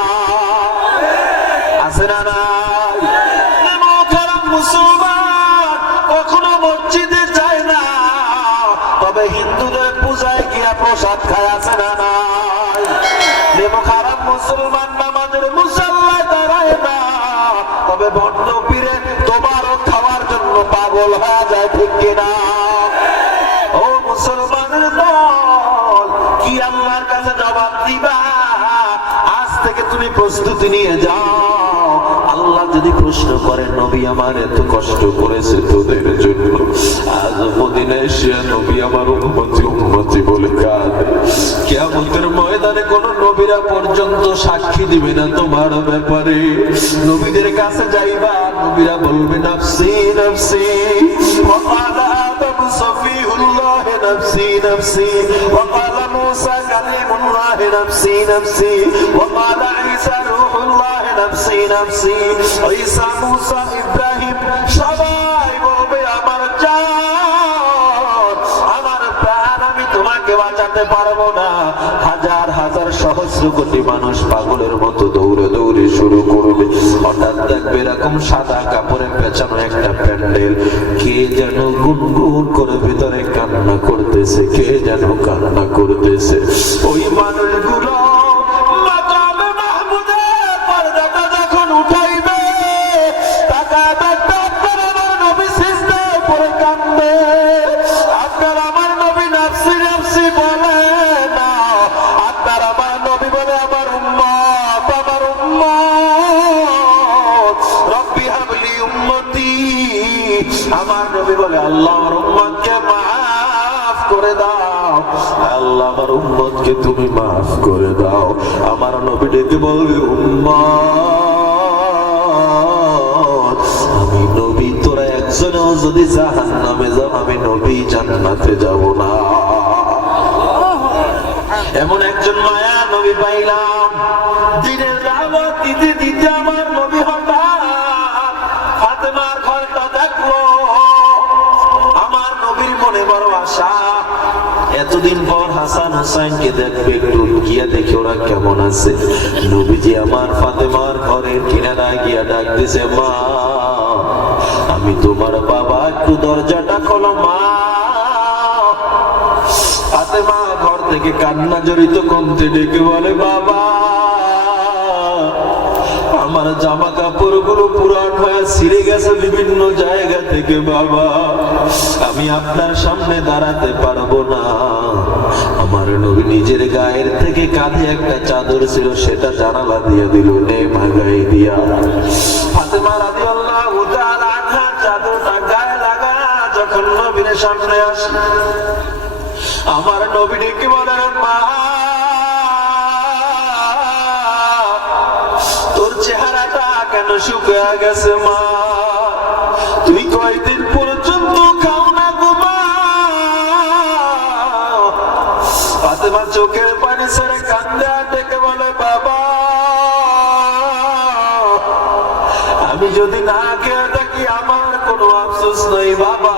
আছে না নাই? নেমখারাম মুসলমান কখনো মসজিদে যায় না, তবে হিন্দুদের পূজায় গিয়া প্রসাদ খায়। আছে না নাই? নেমখারাম মুসলমান নামাজের মুসাল্লায় দাঁড়ায় না, তবে ভণ্ড পীরে তোমারও খাওয়ার জন্য পাগল হয়ে যায়। ঠিক কিনা? ও মুসলমানের দল, কি আল্লাহর কাছে জবাব দিবা? আজ থেকে তুমি প্রস্তুতি নিয়ে যাও। আল্লাহ যদি প্রশ্ন করে, নবী আমার এত কষ্ট করেছে তোদের জন্য, আজ মদিনায় এসে নবী আমার উম্মতি উম্মতি বলে কাঁদে, কিয়ামতের ময়দানে কোন নবীরা পর্যন্ত সাক্ষী দিবে না তোমার ব্যাপারে। নবীদের কাছে যাইবা, নবীরা বলবে নাফসি নাফসি, ওয়াকালা আদম সফিউল্লাহ নাফসি নাফসি, ওয়াকালা মূসা কালিমুল্লাহ নাফসি নাফসি, ওয়াকালা ঈসা রূহুল্লাহ নাফসি নাফসি। ঈসা, মূসা, ইব্রাহিম সবাই বলবে আমার জান, আমার প্রাণ, আমি তোমাকে বাঁচানোর দাঁড়াতে পারবো না। হাজার হাজার সহস্র কোটি মানুষ পাগলের মতো দৌড়ে দৌড়ে শুরু করবে। হঠাৎ দেখবে এরকম সাদা কাপড়ে পেঁচানো একটা প্যান্ডেল, কে যেন গুনগুন করে ভিতরে কান্না করতেছে, কে যেন কান্না করতেছে। ওই মানুষগুলো মাকামে মাহমুদের পর্দাটা যখন উঠাইবে, তাকায় দেখবে আপনার আমার নবী সিজদায় পড়ে কান্দে। আপনার আমার নবী নাফসি নাফসি বলে না, আপনার আমার নবী বলে আমার উম্মত, আমার উম্মত, রব্বি হাবলি উম্মতি। আমার নবী বলে আল্লাহ আমার উম্মতকে মাফ করে দাও, আল্লাহ আমার উম্মতকে তুমি মাফ করে দাও। আমার নবী ডেকে বলবে উম্মত, আমি নবী তোরা একজনেও যদি জাহান্নামে যাও, আমি নবী জান্নাতে যাব না। এমন একজন মায়া নবী পাইলাম, দিনের দাওয়াত দিতে দিতে আমার নবী হঠাৎ ফাতেমার ঘরটা দেখলো। আমার নবীর মনে বড় আশা, এতদিন পর হাসান হুসাইনকে দেখবে, একটু গিয়া দেখে ওরা কেমন আছে। নবীজি আমার ফাতেমার ঘরের কিনারায় গিয়া ডাক দিছে, মা আমি তোমার বাবা, একটু দরজাটা খোলো মা। ফাতেমা ঘর থেকে কান্না জড়িত কণ্ঠে ডেকে বলে, বাবা আমার জামা কাপড় গুলো পুরান হয়ে ছিঁড়ে গেছে বিভিন্ন জায়গা থেকে, বাবা আমি আপনার সামনে দাঁড়াতে পারবো না। আমার নবী নিজের গায়ের থেকে কাঁধে একটা চাদর ছিল, সেটা জানালা দিয়ে দিল, নে মা গায়ে দিয়া। ফাতেমা রাদিয়াল্লাহু তাআলা আনহা চাদরটা গায়ে লাগা যখন নবীর সামনে আসে, আমার নবী ডেকে বলে, মা তোর চেহারাটা কেন শুকিয়ে গেছে মা, তুই কয়দিন পর্যন্ত খাও না গো মা। ফাতেমা চোখের পানি ছেড়ে কান্দে আর ডেকে বলে, বাবা আমি যদি না খেয়ে থাকি আমার কোনো আফসোস নাই বাবা,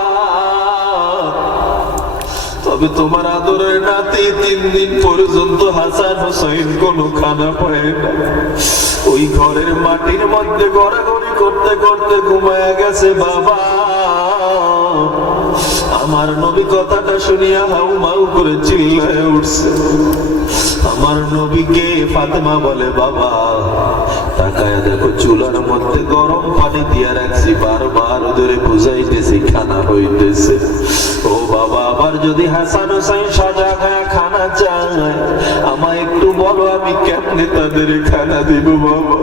তবে তোমার আদরের নাতি 3 দিন পর্যন্ত হাসান হুসাইন কোনো খানা পায় না, ওই ঘরের মাটির মধ্যে গড়াগড়ি করতে করতে ঘুমায় গেছে বাবা। আমার নবী কথাটা শুনিয়া হাউ মাউ করে চিল্লায় উঠছে। আমার নবীকে ফাতেমা বলে, বাবা তাকায়া দেখো চুলার মধ্যে গরম পানি দিয়া রাখছি, বারবার ধরে বুঝাইতেছি খানা হইতেছে। ও বাবা আবার যদি হাসান হুসাইন সাজা খায়া খানা চায় আমায় একটু বলো, আমি কেমনে তাদের খানা দিব বাবা।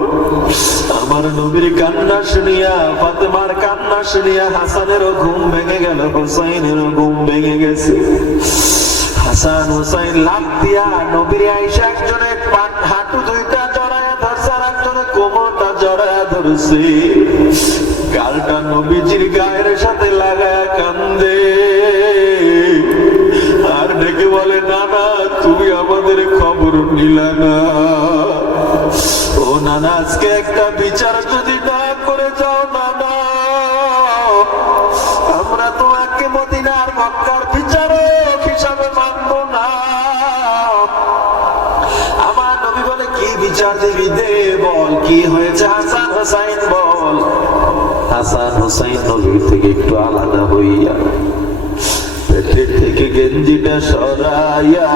আমার নবীর কান্না শুনিয়া, ফাতেমার কান্না শুনিয়া হাসানেরও ঘুম ভেঙে গেল, হুসাইনেরও ঘুম ভেঙে গেছে। হাসান হুসাইন লাফ দিয়া নবীর আয়েশা একজনের হাঁটু দুইটা জড়ায়া ধরছে, আর একজনের কোমরটা জড়ায়া ধরছে, গালটা নবীজির গায়ের সাথে লাগায়া কান্দে আর ডেকে বলে, নানা তুমি আমাদের খবর নিলা না। ও নানা আজকে একটা বিচার যদি না করে যাও নানা, আমরা তোমাকে মদিনার মক্কার বিচারক হিসাবে মানবো না। আমার নবী বলে, কি বিচার দিবি দে, বল কি হয়েছে হাসান হুসাইন বল। হাসান হুসাইন নবীর থেকে একটু আলাদা হইয়া পেটের থেকে গেঞ্জিটা সরাইয়া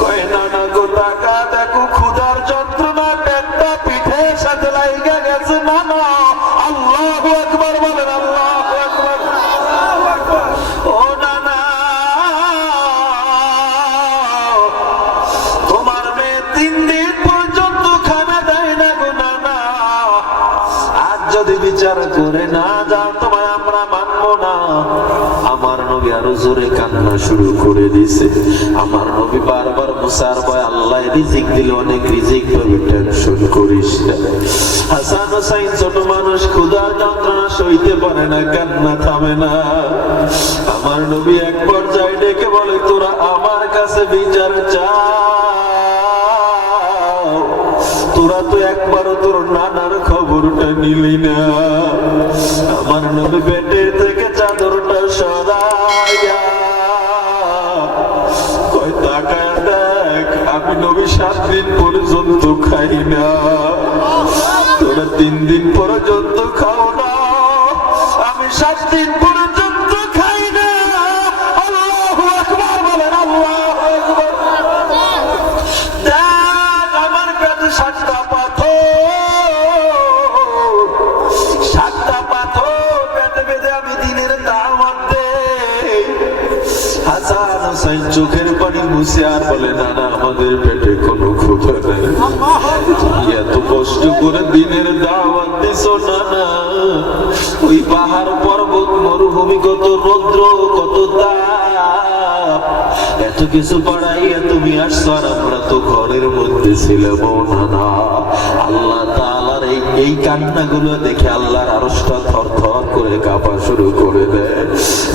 কয়, নানা গো টাকা দেখো ক্ষুধার যন্ত্রণা পেটটা পিঠের সাথে লাইগা গেছে নানা। আল্লাহু আকবার বলেন, আল্লাহু আকবার। ও নানা তোমার মেয়ে 3 দিন পর্যন্ত খানা দেয় না গো নানা, আজ যদি বিচার করে না যান তোমায় আমরা মানবো না। আমার নবী আরো জোরে কান্না শুরু করে দিছে। আমার নবী বারবার মুসার ভয়, আল্লাহ রিজিক দিলে অনেক রিজিক পাবি, টেনশন করিস না। হাসান হুসাইন ছোট মানুষ, ক্ষুধার যন্ত্রণা সইতে পারে না, কান্না থামে না। আমার নবী এক পর্যায়ে ডেকে বলে, তোরা আমার কাছে বিচার চাও, তোরা তো একবারও তোর নানার খবরটা নিলি না। আমার নবী পেটের থেকে চাদরটা সরাইয়া 7 দিন পর্যন্ত খাই না, তোরা 3 দিন পর্যন্ত খাও না, আমি 7 দিন পর্যন্ত খাই না। আল্লাহু আকবার বলেন, আল্লাহু আকবার। দেখ আমার পেটে 7টা পাথর পেটে বেঁধে আমি দিনের দাওয়াত দেই। হাসান হোসেন চোখের পানি মুছে আর বলে, না না আমাদের পেটে কোনো ক্ষুধা নেই, এত কষ্ট করে দিনের দাওয়াত দিছো না না, ওই পাহাড় পর্বত মরুভূমি কত রৌদ্র কত তাপ, এত কিছু পড়াইয়া তুমি আসছো আর আমরা তো ঘরের মধ্যে ছিলাম না না। আল্লাহ তাআলার এই কান্নাগুলো দেখে আল্লাহর আরশটা থরথর করে কাঁপা শুরু করে দেয়।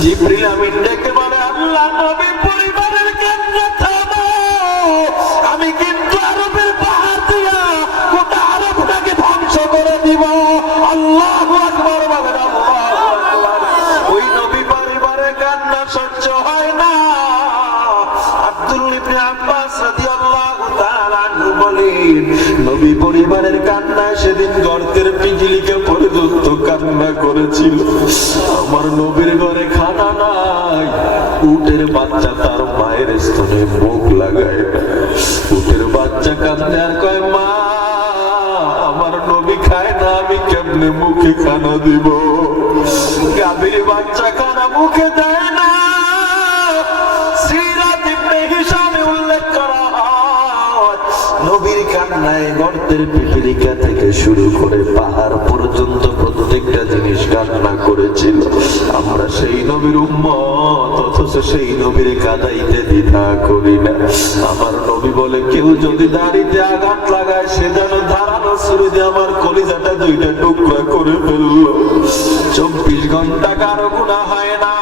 জিবরিল আমিন ডেকে বলে, আল্লাহ নবী পরিবারের কান্না থামাও, আমি কিন্তু আরবের পাহাড় দিয়া গোটা আরবটাকে ধ্বংস করে দিব। আল্লাহু আকবার বলেন, আল্লাহু আকবার। ওই নবী পরিবারের কান্না সহ্য হয় না। আব্দুল ইবনে আব্বাস রাদিয়াল্লাহু তাআলা আনহু বলেন, নবী পরিবারের কান্না সেদিন গর্তের পিজলিকে পর্যন্ত কান্না করেছিল। আমার নবীর ঘরে খানা নাই, উটের বাচ্চা তার মায়ের স্তনে মুখ লাগায় না, উটের বাচ্চা কাঁদে আর কয়, মা আমার নবী খায় না, আমি কেমনে মুখে খানা দিব। গাভীর বাচ্চা খানা মুখে দেয় না। সিরাত ইবনে হিশামে উল্লেখ করা হয়, নবীর কান্নায় গর্তের পিপরিকা থেকে শুরু করে পাহাড় পর্যন্ত প্রত্যেকটা জিনিস কান্না করেছিল। আমরা সেই নবীর উম্মত, অথচ সেই নবীর কাঁদাইতে দ্বিধা করি না। আমার নবী বলে, কেউ যদি দাড়িতে আঘাত লাগায় সে যেন ধারালো ছুরি দিয়ে আমার কলিজাটা 2টা টুকরা করে ফেললো। 24 ঘন্টা কারো গুনাহ হয় না,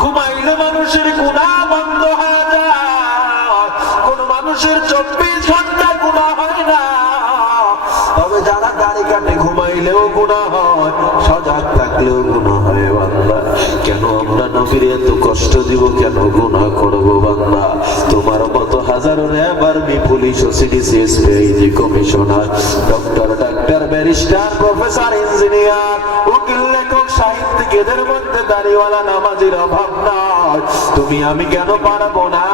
ঘুমাইলে মানুষের গুনাহ বন্ধ হয়ে যায়। কোন মানুষের 24 ঘন্টা গুনাহ হয় না, তবে যারা দাড়ি কাটে ঘুমাইলেও গুনাহ হয়, সজাগ থাকলেও গুনাহ হয়। বান্দা কেন আমরা নবীর এত কষ্ট দিব, কেন গুনাহ করব? বান্দা তোমার মতো হাজারো র্যাব আর্মি পুলিশ ও সিডিসি এসপি কমিশনার ডক্টর ডাক্তার ব্যারিস্টার প্রফেসর ইঞ্জিনিয়ার উকিল লেখক সাহিত্যিক এদের মধ্যে দাড়িওয়ালা নামাজির অভাব নাই। তুমি আমি কেন পারবো না?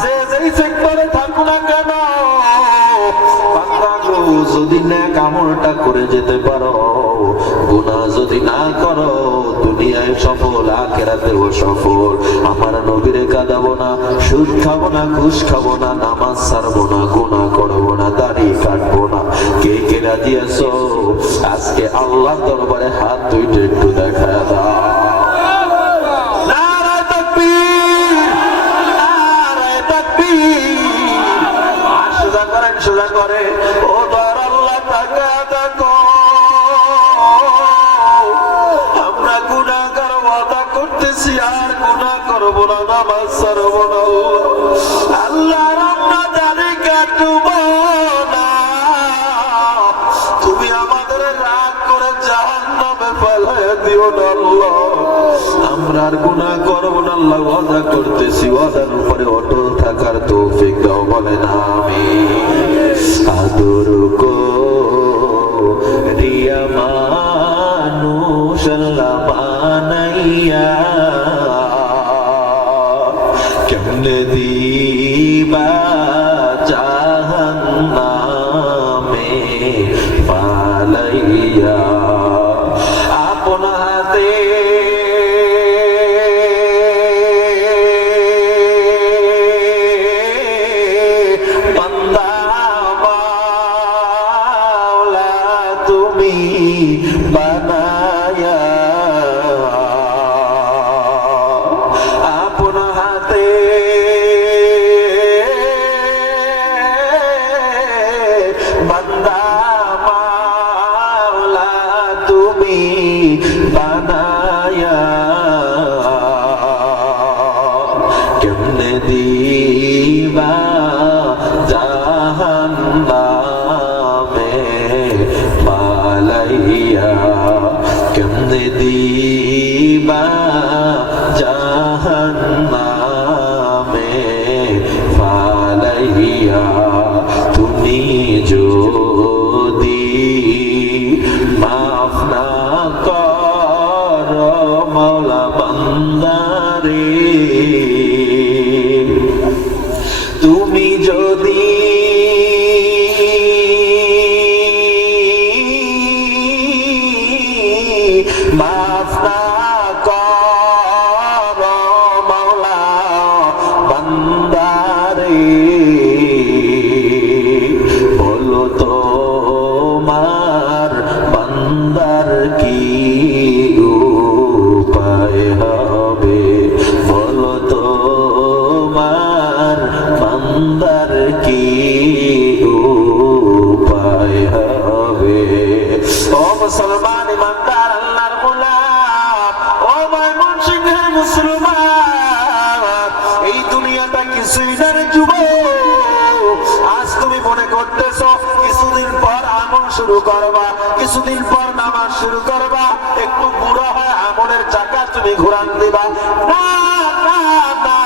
যে যেই সেক্টরে থাকো না কেন, যদি নেক আমলটা করে যেতে পারো, গুনাহ যদি না করো, দুনিয়ায় সফল আখিরাতেও সফল। আমার নবীরে কাঁদাবো না, সুদ খাবো না, ঘুষ খাবো না, নামাজ ছাড়বো না, গুনাহ করবো না, দাড়ি কাটবো না। কে কে রাজি আছো? আজকে আল্লাহ দরবারে হাত দুইটা একটু দেখা দাও। নারায়ে তাকবীর, নারায়ে তাকবীর। সোজা করেন, সোজা করে। ও দয়ার আল্লাহ তাকা দেখো, আমরা গুনাহগার ওয়াদা করতেছি আর গুনাহ করবো না, নামাজ ছাড়বো না। আল্লাহ আমরা দাড়ি কাটবো না, তুমি আমাদের রাগ করে জাহান্নামে ফেলাইয়া দিও না আল্লাহ। আমরা আর গুনাহ করবো না আল্লাহ, ওয়াদা করতেছি, ওয়াদার উপরে অটল থাকার তৌফিক দাও, বলেন আমিন। আদর করিয়া মানুষ আল্লাহ বানাইয়া, কেমনে দিবা জাহান্নামে ফালাইয়া, আপন হাতে বানায়া, আপন হাতে বান্দা মাওলা তুমি বানায়া, কেমনে দিবা জাহান্নামে ফালাইয়া, কেমনে দিবা জাহান্নামে ফালাইয়া। যদি মাফ না করো মাওলা বান্দারে, বলো তো মার বান্দার কি উপায় হবে, বলো তো মার বান্দার কি উপায় হবে। ও মুসলমান ইমানদার আল্লাহর গোলাম, ও ময়মনসিংহের মুসলমান, এই দুনিয়াটা কিছুই না রে যুবক। আজ তুমি মনে করতেছো কিছুদিন পর আমল শুরু করবা, কিছুদিন পর নামাজ শুরু করবা, একটু বুড়ো হয় আমলের চাকা তুমি ঘুরান দিবা। না না না,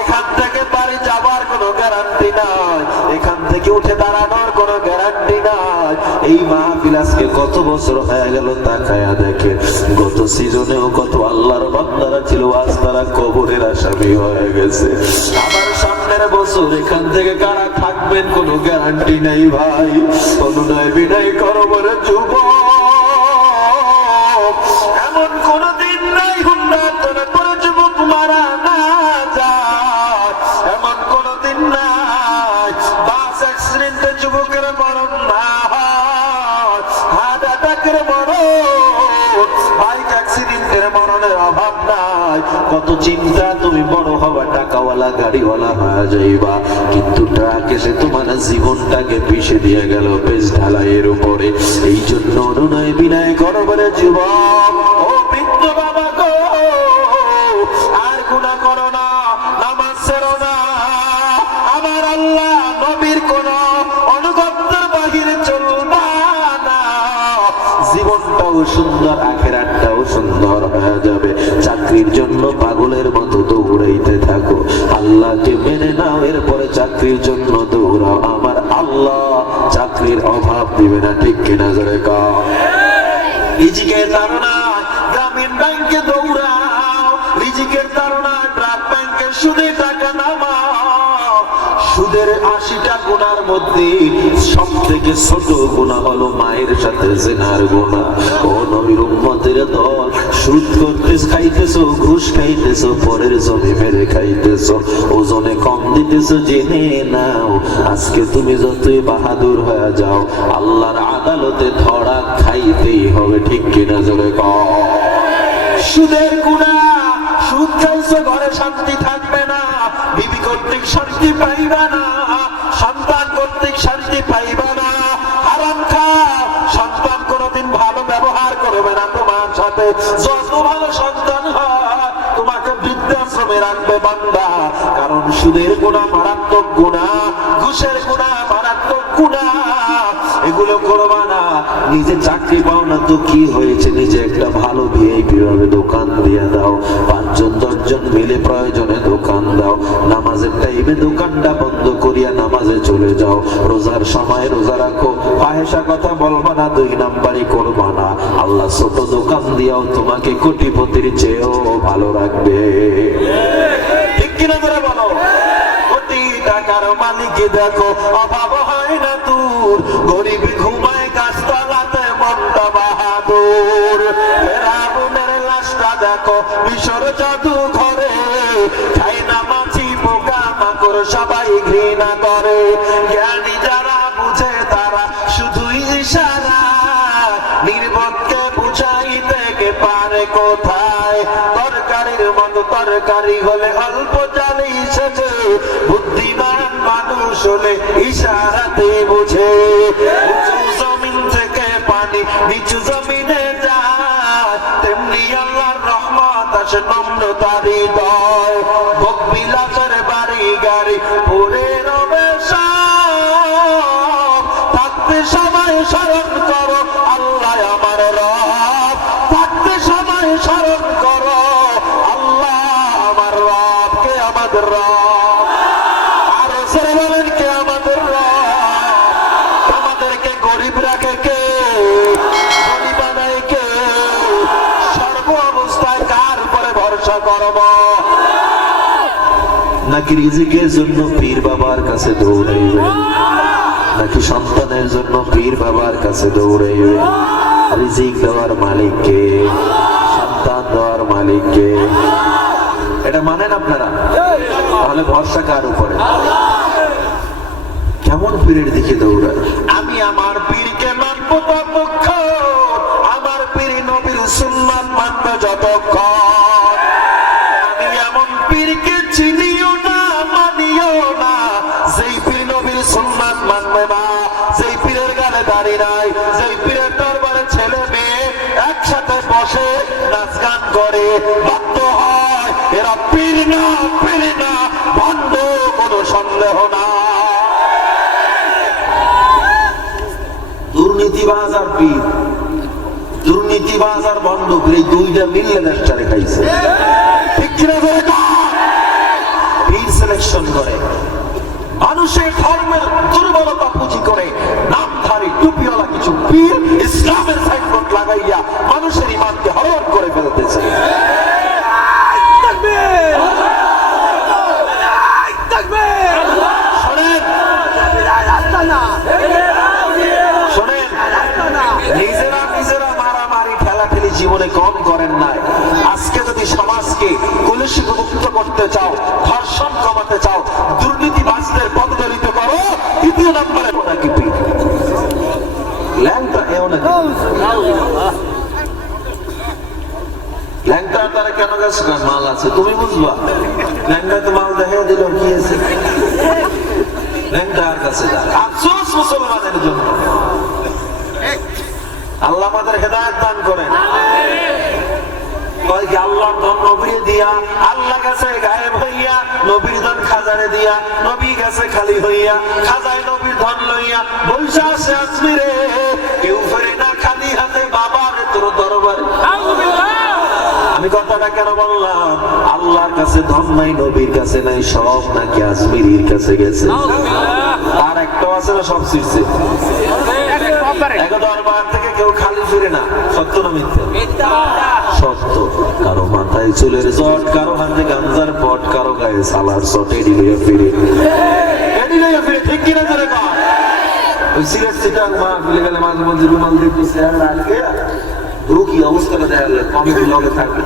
এখান থেকে বাড়ি যাবার কোনো গ্যারান্টি নাই, এখান থেকে উঠে দাঁড়ানোর কোনো গ্যারান্টি নাই। এই মাহফিল আজকে কত বছর হয়ে গেল তাকায়া দেখে, গত সিজনেও কত আল্লাহর বান্দারা ছিল, আজ তারা কবরের আসামি হয়ে গেছে। আবার সামনের বছর এখান থেকে কারা থাকবেন কোনো গ্যারান্টি নেই ভাই। অনুনয় বিনয় করো বলে যুবক, এমন কোন দিন নাই হুন্ডা তোরা করে যুবক মারা না যায়, এমন কোন দিন নাই বাস অ্যাক্সিডেন্টে যুবকের মরণ না হয়, হার্ট অ্যাটাকের মরণ, বাইক অ্যাক্সিডেন্টের মরণের অভাব নাই। কত চিন্তা, তুমি বড় হবা, টাকাওয়ালা গাড়িওয়ালা হয়ে যাইবা, কিন্তু ট্রাক এসে তোমার জীবনটাকে পিষে দিয়ে গেল পেজ ঢালাইয়ের উপরে। এই জন্য অনুনয় বিনয় করো বলে যুবক, ও বৃদ্ধ বাবা গো, আর গুনাহ করো না, নামাজ ছেড়ো না, আমার আল্লাহ নবীর কোন অনুগত্যের বাহিরে চলবা না। জীবনটাও সুন্দর, আখিরাতটাও সুন্দর হয়ে যাবে। চাকরির জন্য পাগলের মতো দৌড়াইতে থাকো, আল্লাহকে মেনে নাও, এরপরে চাকরির জন্য দৌড়াও, আমার আল্লাহ চাকরির অভাব দিবে না, ঠিক কিনা জোরে কও। রিজিকের তাড়না গ্রামীণ ব্যাংকে দৌড়াও, রিজিকের তাড়না ট্রাক ব্যাংকে সুদে টাকা নামাও। সুদের ৮০টা গুনার মধ্যে সব থেকে ছোট গুনাহ হলো মায়ের সাথে জিনার গুনাহ। ও নবীর উম্মতের দল, সুদ করতেছ, খাইতেছো, ঘুষ খাইতেছো, পরের জমি মেরে খাইতেছো, ওজনে কম দিতেছো, জেনে নাও আজকে তুমি যতই বাহাদুর হয়ে যাও, আল্লাহর আদালতে ধরা খাইতেই হবে, ঠিক কিনা জোরে কও। সুদের গুনাহ, সুদ খাইছো, ঘরে শান্তি থাকবে না, বিবি কর্তৃক শান্তি পাইবা না, সন্তান কর্তৃক শান্তি পাইবা না। হারাম খাও, সন্তান কোনোদিন ভালো ব্যবহার করবে না তোমার সাথে, যত ভালো সন্তান হয় তোমাকে বৃদ্ধাশ্রমে রাখবে বান্দা। কারণ সুদের গুনাহ মারাত্মক গুনাহ, ঘুষের গুনাহ মারাত্মক গুনাহ, এগুলো করবা না। নিজে চাকরি পাও না তো কি হয়েছে, নিজে একটা ভালো ভিআইপি ভাবে দোকান দিয়ে দাও, ৫ জন ১০ জন মিলে প্রয়োজনে দোকান দাও, নামাজের টাইমে দোকানটা বন্ধ করিয়া নামাজে চলে যাও, রোজার সময় রোজা রাখো, ফাহেসা কথা বলবা না, ২ নাম্বারি করবা না। আল্লাহ ছোট দোকান দিয়াও তোমাকে কোটিপতির চেয়েও ভালো রাখবে, ঠিক কিনা করে বলো। কোটি টাকার মালিককে দেখো, অভাব হয় না দূর, গরিব ঘুমায় গাছতলাতে মনটা বাহাদুর। ফেরাউনের লাশটা দেখো মিশর জাদু ঘরে, খাই না মাছি পোকা মাকড় সবাই ঘৃণা করে। জ্ঞানী যারা বুঝে তারা শুধুই ইশারা, নির্বোধকে বুঝাইতে কে পারে কোথায়। তরকারির মতো তরকারি হলে অল্প জালে এসেছে, বুদ্ধিমান মানুষ হলে ইশারাতে বুঝে। উঁচু জমিন থেকে পানি নিচু জমিনে যায়, তেমনি আল্লাহর রহমত আসে নম্রতার হৃদয়। ভোগ বিলাসের বাড়ি গাড়ি পড়ে রবে সব, থাকতে সময় স্মরণ করো আল্লাহ আমার রব, থাকতে সময় স্মরণ করো আল্লাহ আমার রব। কে আমাদের রব? আরো ছেড়ে বলেন কে আমাদের রব? তোমাদেরকে গরিব রাখে কে? ধনী বানায় কে? সর্ব অবস্থায় কার উপরে ভরসা করব? না নাকি রিজিকের জন্য পীর বাবার কাছে দৌড়াইবে, নাকি সন্তানের জন্য পীর বাবার কাছে দৌড়াইবে? রিজিক দেওয়ার মালিককে, সন্তান দেওয়ার মালিককে। এটা মানেন আপনারা? তাহলে ভরসা কার উপরে? কেমন পীরের দিকে দৌড়ায়? আমি আমার পীরকে মানবো ততক্ষণ, আমার পীর নবীর সুন্নাত মানবে যতক্ষণ। আমি এমন পীরকে চিনিও না, মানিও না, যেই পীর নবীর সুন্নাত মানবে না, যেই পীরের গালে দাড়ি নাই, যেই পীরের দরবারে ছেলে মেয়ে একসাথে বসে নাচ গান করে, বাধ্য হয় এরা পীর না, পীর না, ভণ্ড, কোনো সন্দেহ না। দুর্নীতিবাজ আর পীর, দুর্নীতিবাজ আর ভণ্ড, এই দুইটা মিললে নেশারে খাইছে। ঠিক কিনা বলে? পীর সিলেকশন করে, মানুষের ধর্মের দুর্বলতা পুঁজি করে নামধারী টুপিওয়ালা কিছু পীর ইসলামের সাইনবোর্ড লাগাইয়া মানুষের ইমানকে হরণ করে ফেলতেছে। নিজেরা মারামারি ঠেলাঠেলি জীবনে কম করেন নাই। আজকে যদি সমাজকে কলুষিত মুক্ত করতে চাও, ধর্ষণ কমাতে চাও, দুর্নীতিবাজদের পদদলিত করো, তৃতীয় নম্বরে নাকি পীর। ল্যাংটা এও নাকি ল্যাংটা তারা কেন গেছে? মাল আছে, তুমি বুঝবা। ল্যাংটা তো মাল দেখে দিল, কি আছে? ল্যাংটার কাছে আফসোস মুসলমানের জন্য। আল্লাহ আমাদের হেদায়েত দান করেন। আল্লাহ নবী দিয়া, আল্লাহ গেছে গায়েব হইয়া, নবীর ধন খাজারে দিয়া, নবী গেছে খালি হইয়া, খাজায় নবীর ধন লইয়া বৈশা আসে আজমিরে, কেউ ফেরে না খালি হাতে বাবার তোর দরবারে। আমি কথাটা কেন বললাম? আল্লাহর কাছে ধন নাই, নবীর কাছে নাই, সব নাকি আজমিরির কাছে গেছে। আর একটাও আছে না, সব ছিড়ছে। এক দরবার থেকে কেউ খালি ফিরে না। সত্য না মিথ্যা? সত্য। কারো মাথায় চুলের জট, কারো হাতে গাঞ্জার পট, কারো গায়ে সালার চট, এডি লইয়া ফিরে, এডি লইয়া ফিরে। ঠিক কিনা ধরে কর? ওই সিগারেট সিটাং মা ফিরে গেলে মাঝে মধ্যে রুমাল দিয়ে পিছিয়ে রাখে, রুকি অবস্থাটা দেখা গেলে কমিটি লগে থাকবে,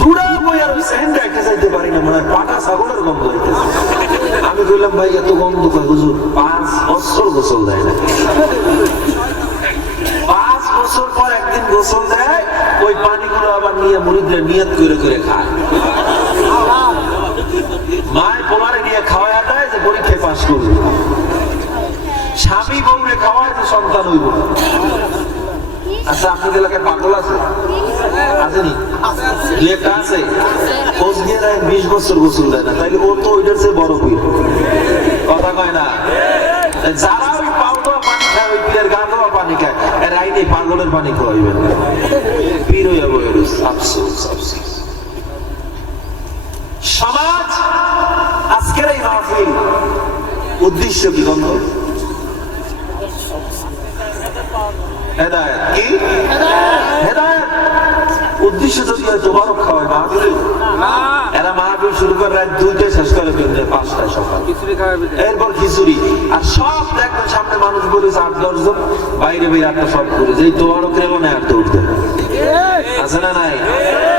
দুড়া বই আর ওই সেন্ট রেখে যাইতে পারি না, মানে পাটা ছাগলের গন্ধ হইতেছে। আমি বললাম, ভাই এত গন্ধ কয়? হুজুর 5 বছর গোসল দেয় না। 5 বছর পর একদিন গোসল দেয়, ওই পানিগুলো আবার নিয়ে মুরিদরা নিয়ত করে করে খায়। মায় পোলারে নিয়ে খাওয়ায় দেয় যে পরীক্ষায় পাস করবে, স্বামী বউরে খাওয়ায় যে সন্তান হইব। আচ্ছা, আপনাদের এলাকায় পাগল আছে? আসেনি? একটা আছে, খোঁজ দিয়ে দেয় 20 বছর গোসল দেয় না, তাইলে ও তো ওইটার চেয়ে বড় পীর। কথা কয় না? যারা ওই পাও দেওয়া পানি খায়, ওই পীরের গা দেওয়া পানি খায়, এর আইনে পাগলের পানি খাওয়াইবেন, পীর হইয়া বই। আফসোস, আফসোস। সমাজ আজকের এই মাহফিল উদ্দেশ্য কি? বন্ধ হেদায়েত। কি হেদায়েত? উদ্দেশ্য যদি তোবারক খাওয়ায় মাহফিল, এরা মাহফিল শুরু করে রাত 2টায়, শেষ করে 5টায় সকাল, এরপর খিচুড়ি। আর সব দেখবেন সামনে মানুষ বলেছে 8-10 জন, বাইরে বাইরে একটা সব করে যে তোবারক রেলো না, আর দৌড় দেয়। আছে না নাই?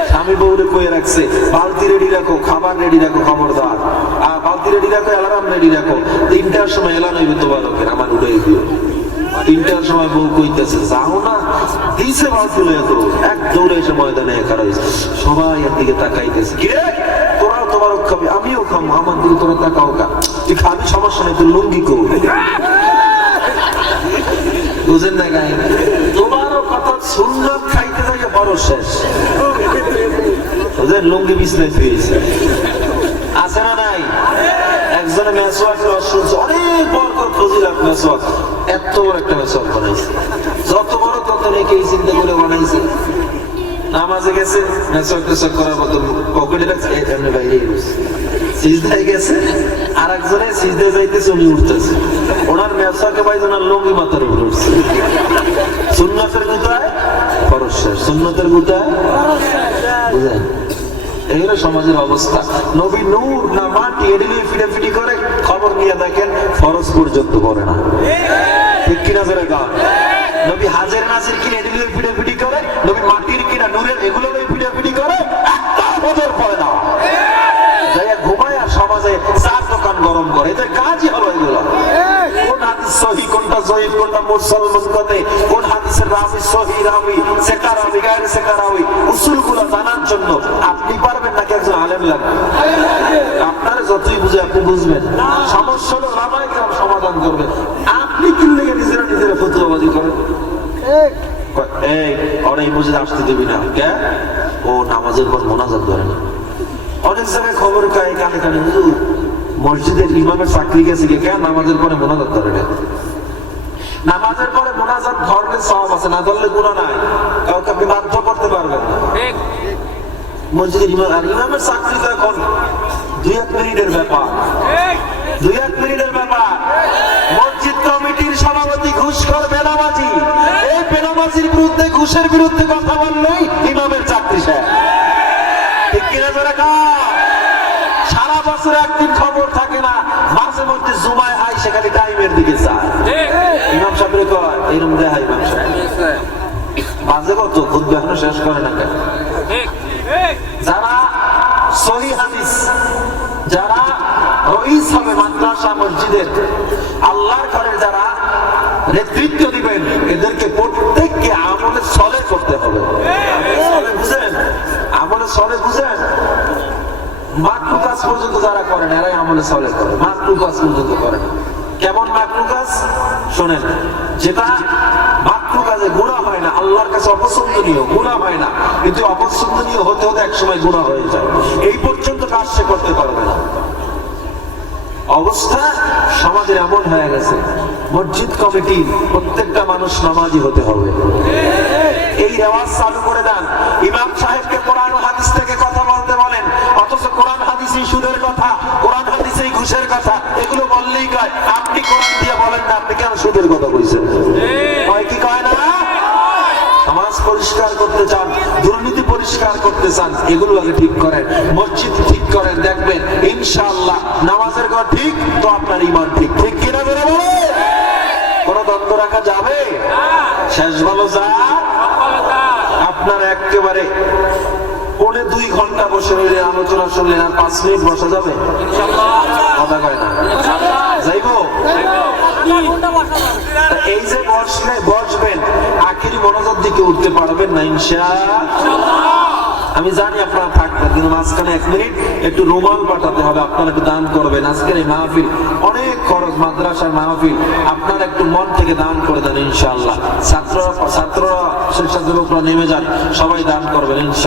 স্বামী বউরে কয়ে রাখছে, বালতি রেডি রাখো, খাবার রেডি রাখো, খবরদার। আর বালতি রেডি রাখো, অ্যালার্ম রেডি রাখো, 3টার সময় এলান হইবে তোবারকের, আমার উঠাই দিও। 3টার সময় বউ কইতেছে, যাও না, দিছে বালতি লইয়া তো এক দৌড়ে এসে ময়দানে খাড়া হইছে। সবাই এর দিকে তাকাইতেছে, কি রে তোরাও তোবারক খাবি? আমিও খাবো, আমার দিকে তোরা তাকাও কা। তুই খাবি, সমস্যা নেই, তুই লুঙ্গি কো। বুঝেন না গাই? তোবারক কথা সুন্নাত খাইতে থাকে বড় শেষ। বুঝেন? লুঙ্গি বিছনায় ফিরেছে। আছে না নাই? একজনে মেসওয়াকের শুনছে, অনেক বরকত ফজিলত মেসওয়াক, এত বড় একটা মেসওয়াক বানাইছে, যত বড় তত নেকি চিন্তা করে বানাইছে। নামাজে গেছে, মেসওয়াক টেসওয়াক করার মতো পকেটে রাখছে, এমনি বাইরে সিজদায় গেছে, আর একজনে সিজদায় যাইতেছে, উনি উঠতেছে, ওনার মেসওয়াকে পাইছে, ওনার লুঙ্গি মাথার উপরে উঠছে। সুন্নতের গুতায় ফরজ শেষ, সুন্নতের গুতায়। বুঝেন? এই হলো সমাজের অবস্থা। নবী নূর না মাটি এদিকে ফিটাফিটি করে, খবর নিয়ে দেখেন ফরজ পর্যন্ত করে না, ঠিক কিনা জোরে কন? নবী হাজের নাজির কিনে এদিকে ফিটাফিটি করে, নবী মাটির কিনা নূরের এগুলো ফিটাফিটি করে, একটা বছর পরে না যাইয়া ঘুমায় আর সমাজে চার দোকান গরম করে। এদের কাজই হলো এগুলো। কোন হাদিস সহি, কোনটা জয়ীফ, কোনটা মুরসাল মুনকাতি, কোন হাদিসের রাবি সহি রাবি, সেকা রাবি, গায়রে সেকা রাবি, উসুলগুলো জানার জন্য আপনি পারবেন নাকি একজন আলেম লাগবে? আপনারা যতই বুঝে আপনি বুঝবেন, সমস্যা হলো ওলামায়ে কেরাম সমাধান করবে। আপনি কি লেগে নিজেরা ফতোয়াবাজি করেন? এই ওরা এই মসজিদে আসতে দিবি না কে? ও নামাজের পর মোনাজাত ধরে না। অনেক জায়গায় খবর কানে কানে হুজুর মসজিদের ইমামের চাকরি গেছে কে নামাজের পরে মোনাজাত ধরে না। নামাজের পরে মোনাজাত ধরলে সওয়াব আছে, না ধরলে গুনাহ নাই। কাউকে আপনি বাধ্য করতে পারবেন না। মসজিদের ইমাম আর ইমামের চাকরি তো এখন 2-1 মিনিটের ব্যাপার, 2-1 মিনিটের ব্যাপার। মসজিদ কমিটির সভাপতি ঘুষখোর বেনামাজি, এই বেনামাজির বিরুদ্ধে, ঘুষের বিরুদ্ধে কথা বললেই ইমামের চাকরি শেষ, ঠিক কিনা জোরে কন? সারা বছর একদিন খবর থাকে না, মাঝে মধ্যে জুমায় আই সেখানে টাইমের দিকে যায়। ইমাম সাহেব কয় এরকম দেয় ইমাম সাহেব মাঝে কত খুতবা এখনো শেষ করে না কেন? যারা সহি হাদিস, যারা রইস হবে মাদ্রাসা মসজিদের, আল্লাহর ঘরে যারা নেতৃত্ব দিবেন, এদেরকে প্রত্যেককে আমলে সলে করতে হবে। বুঝেন? আমলে সলে বুঝেন? মাকরু কাজ পর্যন্ত যারা করেন এরাই আমলে সলে করে, মাকরু কাজ পর্যন্ত করেন। কেমন মাকরু কাজ? শোনেন, যেটা মাকরু কাজে গুনাহ হয় না, আল্লাহর কাছে অপছন্দনীয়, গুনাহ হয় না, কিন্তু অপছন্দনীয় হতে হতে একসময় গুনাহ হয়ে যায়, এই পর্যন্ত কাজ সে করতে পারবে না। অবস্থা সমাজের এমন হয়ে গেছে, মসজিদ কমিটি প্রত্যেকটা মানুষ নামাজি হতে হবে, এই রেওয়াজ চালু করে দেন। ইমাম সাহেবকে কোরআন ও হাদিস থেকে কথা বলতে বলেন, অথচ কোরআন হাদিসই সুদের কথা, কোরআন হাদিসই ঘুষের কথা, এগুলো বললেই কয় আপনি কোরআন দিয়ে বলেন না, আপনি কেন সুদের কথা বলছেন? কয় কি কয় না? সমাজ পরিষ্কার করতে চান, দুর্নীতি পরিষ্কার করতে চান, এগুলো আগে ঠিক করেন, মসজিদ ঠিক করেন, দেখবেন ইনশাআল্লাহ নামাজের ঘর ঠিক তো আপনার ঈমান ঠিক, ঠিক কিনা বলে বলে কোন দ্বন্দ্ব রাখা যাবে? শেষ ভালো যা আপনার একেবারে 2.5 ঘন্টা বসে রইলে আলোচনা শুনলেন, আর 5 মিনিট বসা যাবে? কথা কয় না, যাইবো? এই যে বসবেন আখিরি মনোযোগ দিকে উঠতে পারবেন না ইনশাআল্লাহ। আমি জানি আপনারা থাকবেন, কিন্তু মাঝখানে 1 মিনিট একটু রুমাল পাঠাতে হবে, আপনারা একটু দান করবেন। আজকের এই মাহফিল অনেক খরচ, মাদ্রাসার মাহফিল, আপনারা একটু মন থেকে দান করে দেন ইনশাআল্লাহ। ছাত্ররা স্বেচ্ছাসেবকরা নেমে যান, সবাই দান করবেন ইনশাআল্লাহ।